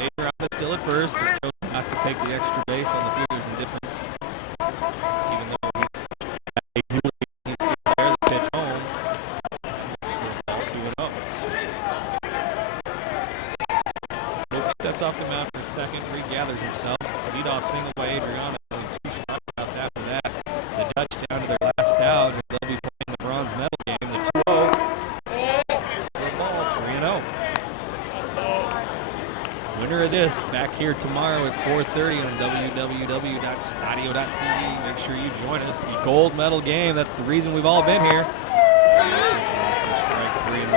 Adrian is still at first. He chose not to take the extra base on the fielder's indifference. Even though he's still there, the pitch home. This is for ball 2-0. Booker steps off the mound for a second, regathers himself. Leadoff single by Adriana. 2 strikeouts after that. The Dutch down to their last out. They'll be playing the bronze medal. Winner of this back here tomorrow at 4:30 on www.stadio.tv. Make sure you join us. The gold medal game. That's the reason we've all been here. Strike 3-1.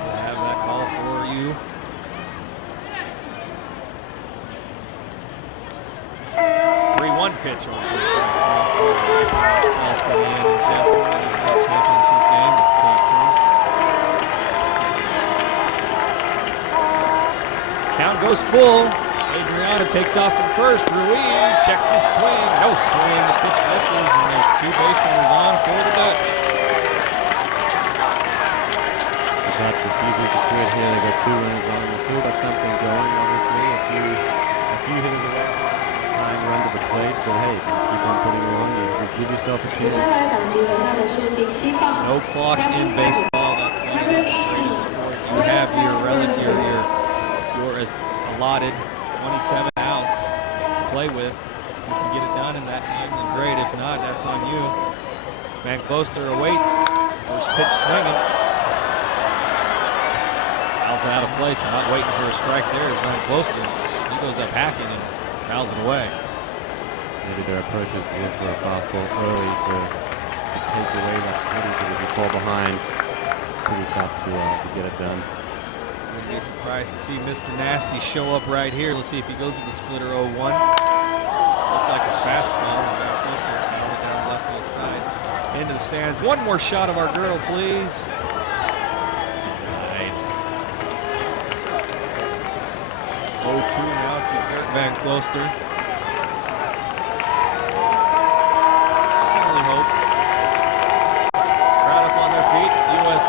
We'll have that call for you. Pitch on first strike. Myself for the end of Jeff championship game. But stay tuned. Count goes full. Adriana takes off from first. Ruiz checks his swing. No swing. The pitch misses, and there's 2 base runners on for the Dutch. The Dutch refusing to quit here. They got 2 runners on. They still got something going. Obviously, a few hitters away. Run to the plate, but hey, let's keep on putting it on. You give yourself a chance. No clock in baseball. That's why it's the greatest sport. You have your allotted 27 outs to play with. If you can get it done in that time, then great. If not, that's on you. Van Closter awaits. First pitch swinging. Fouls out of place. Not waiting for a strike there is Van Closter. He goes up hacking and fouls it away. Maybe their approach is to look for a fastball early to take away that splitting, because if you fall behind, pretty tough to get it done. Wouldn't be surprised to see Mr. Nasty show up right here. Let's see if he goes to the splitter 0-1. Looked like a fastball. Van Closter fouled it down left field side. Into the stands. One more shot of our girl, please. Right. 0-2 now to Van Closter.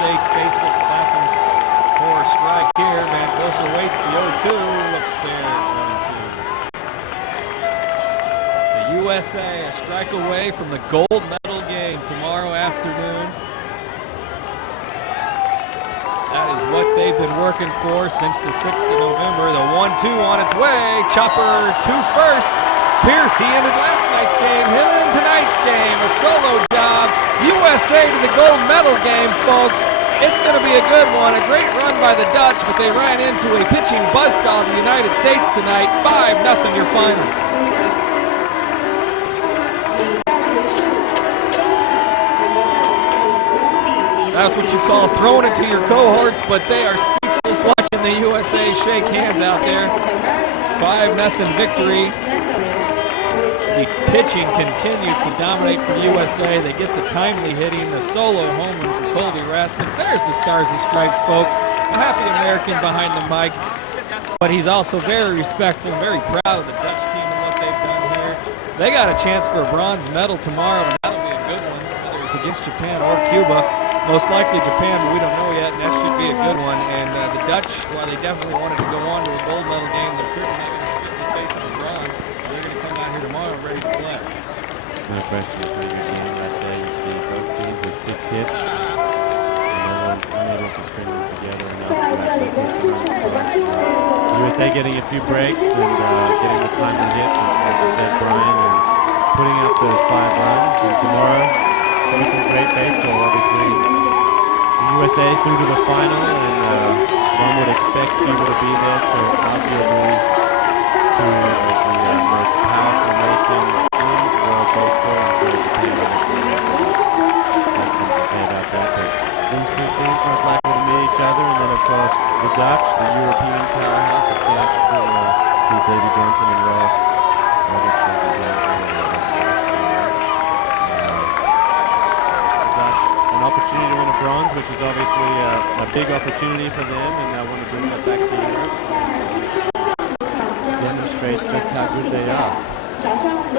Faithful clapping for a strike here. Van Closter waits the 0-2 upstairs. 1-2. The USA a strike away from the gold medal game tomorrow afternoon. That is what they've been working for since the 6th of November. The 1-2 on its way. Chopper to first. Pierce, he ended last night's game, hit in tonight's game. A solo job. USA to the gold medal game, folks. It's going to be a good one. A great run by the Dutch, but they ran into a pitching buzzsaw of the United States tonight. 5-0 your final. That's what you call throwing it to your cohorts, but they are speechless watching the USA shake hands out there. 5-0 victory. The pitching continues to dominate for USA. They get the timely hitting, the solo home run for Colby Rasmus. There's the Stars and Stripes, folks. A happy American behind the mic, but he's also very respectful, very proud of the Dutch team and what they've done here. They got a chance for a bronze medal tomorrow, and that'll be a good one, whether it's against Japan or Cuba. Most likely Japan, but we don't know yet, and that should be a good one. And the Dutch, while they definitely wanted to go on to a gold medal game, they're certainly not going to split the face on bronze. They're going to come out here tomorrow ready to play. No question, it's a pretty good game right there. You see both teams with 6 hits. The Netherlands unable to string them together enough to actually push them on. USA getting a few breaks and getting the timely hits, as you said, Brian, and putting up those 5 runs. And tomorrow, there's some great baseball, obviously. The USA through to the final, and one would expect Cuba to be there, so arguably two of the most powerful nations in world baseball. I'm sure Japan has something to say about that, but these 2 teams most likely to meet each other, and then of course the Dutch, the European powerhouse, a chance to see Davy Johnson and Rob an opportunity to win a bronze, which is obviously a big opportunity for them, and I want to bring that back to Europe and demonstrate just how good they are.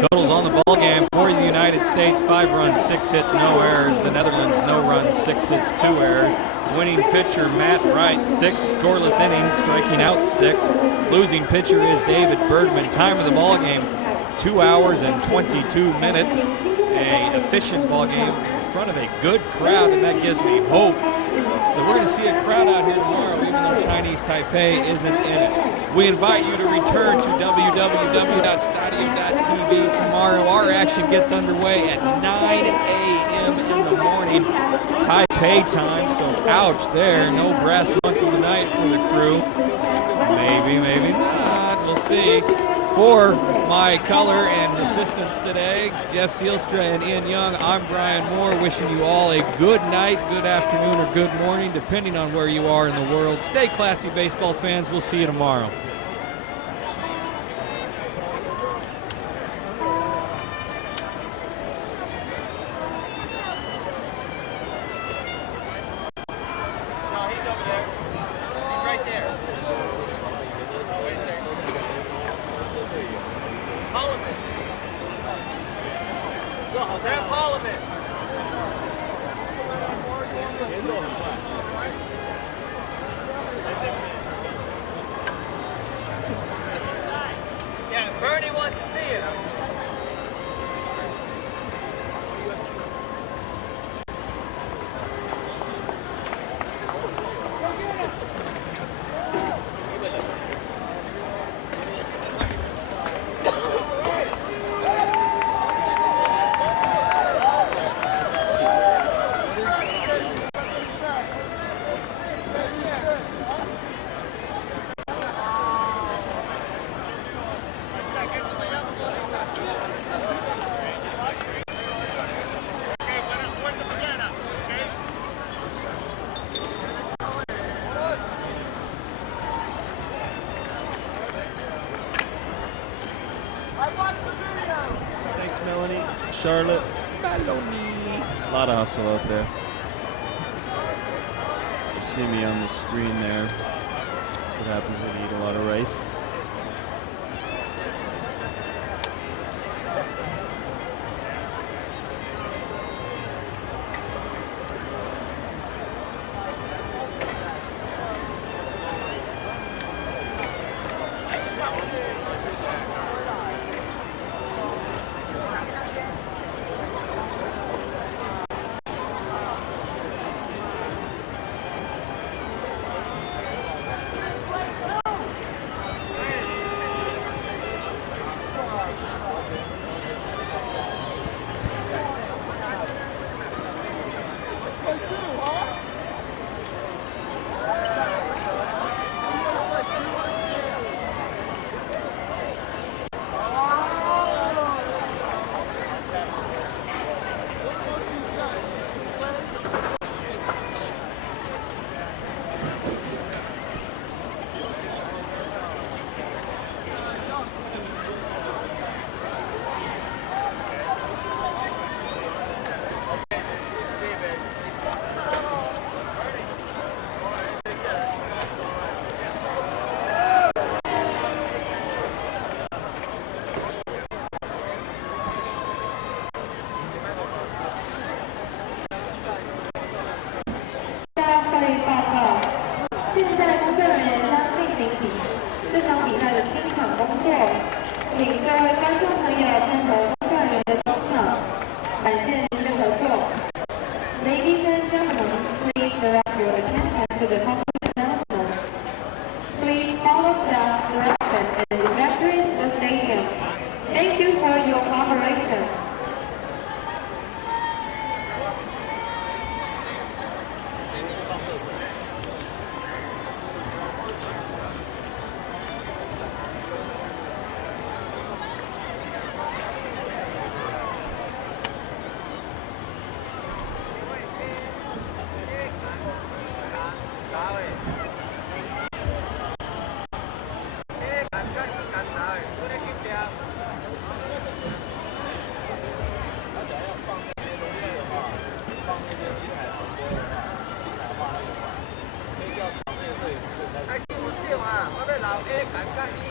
Totals on the ball game for the United States: 5 runs, 6 hits, no errors. The Netherlands, no runs, 6 hits, 2 errors. Winning pitcher Matt Wright, 6 scoreless innings, striking out 6. Losing pitcher is David Bergman. Time of the ball game, 2 hours and 22 minutes. A efficient ball game in front of a good crowd, and that gives me hope that we're going to see a crowd out here tomorrow, even though Chinese Taipei isn't in it. We invite you to return to www.stadio.tv tomorrow. Our action gets underway at 9 a.m. in the morning, Taipei time, so ouch there. No brass monkey tonight for the crew. Maybe, maybe not. We'll see. For my color and assistants today, Jeff Sealstra and Ian Young, I'm Brian Moore, wishing you all a good night, good afternoon, or good morning, depending on where you are in the world. Stay classy, baseball fans. We'll see you tomorrow. Thanks, Melanie. Charlotte. A lot of hustle out there. You see me on the screen there. That's what happens when you eat a lot of rice.这场比赛的清场工作，请各位观众朋友配合工作人员的清场，感谢您的合作。Ladies and gentlemen, please direct your attention to the public announcement. Please follow staff's direction and evacuate the stadium. Thank you for your cooperation. 我要老 A 感觉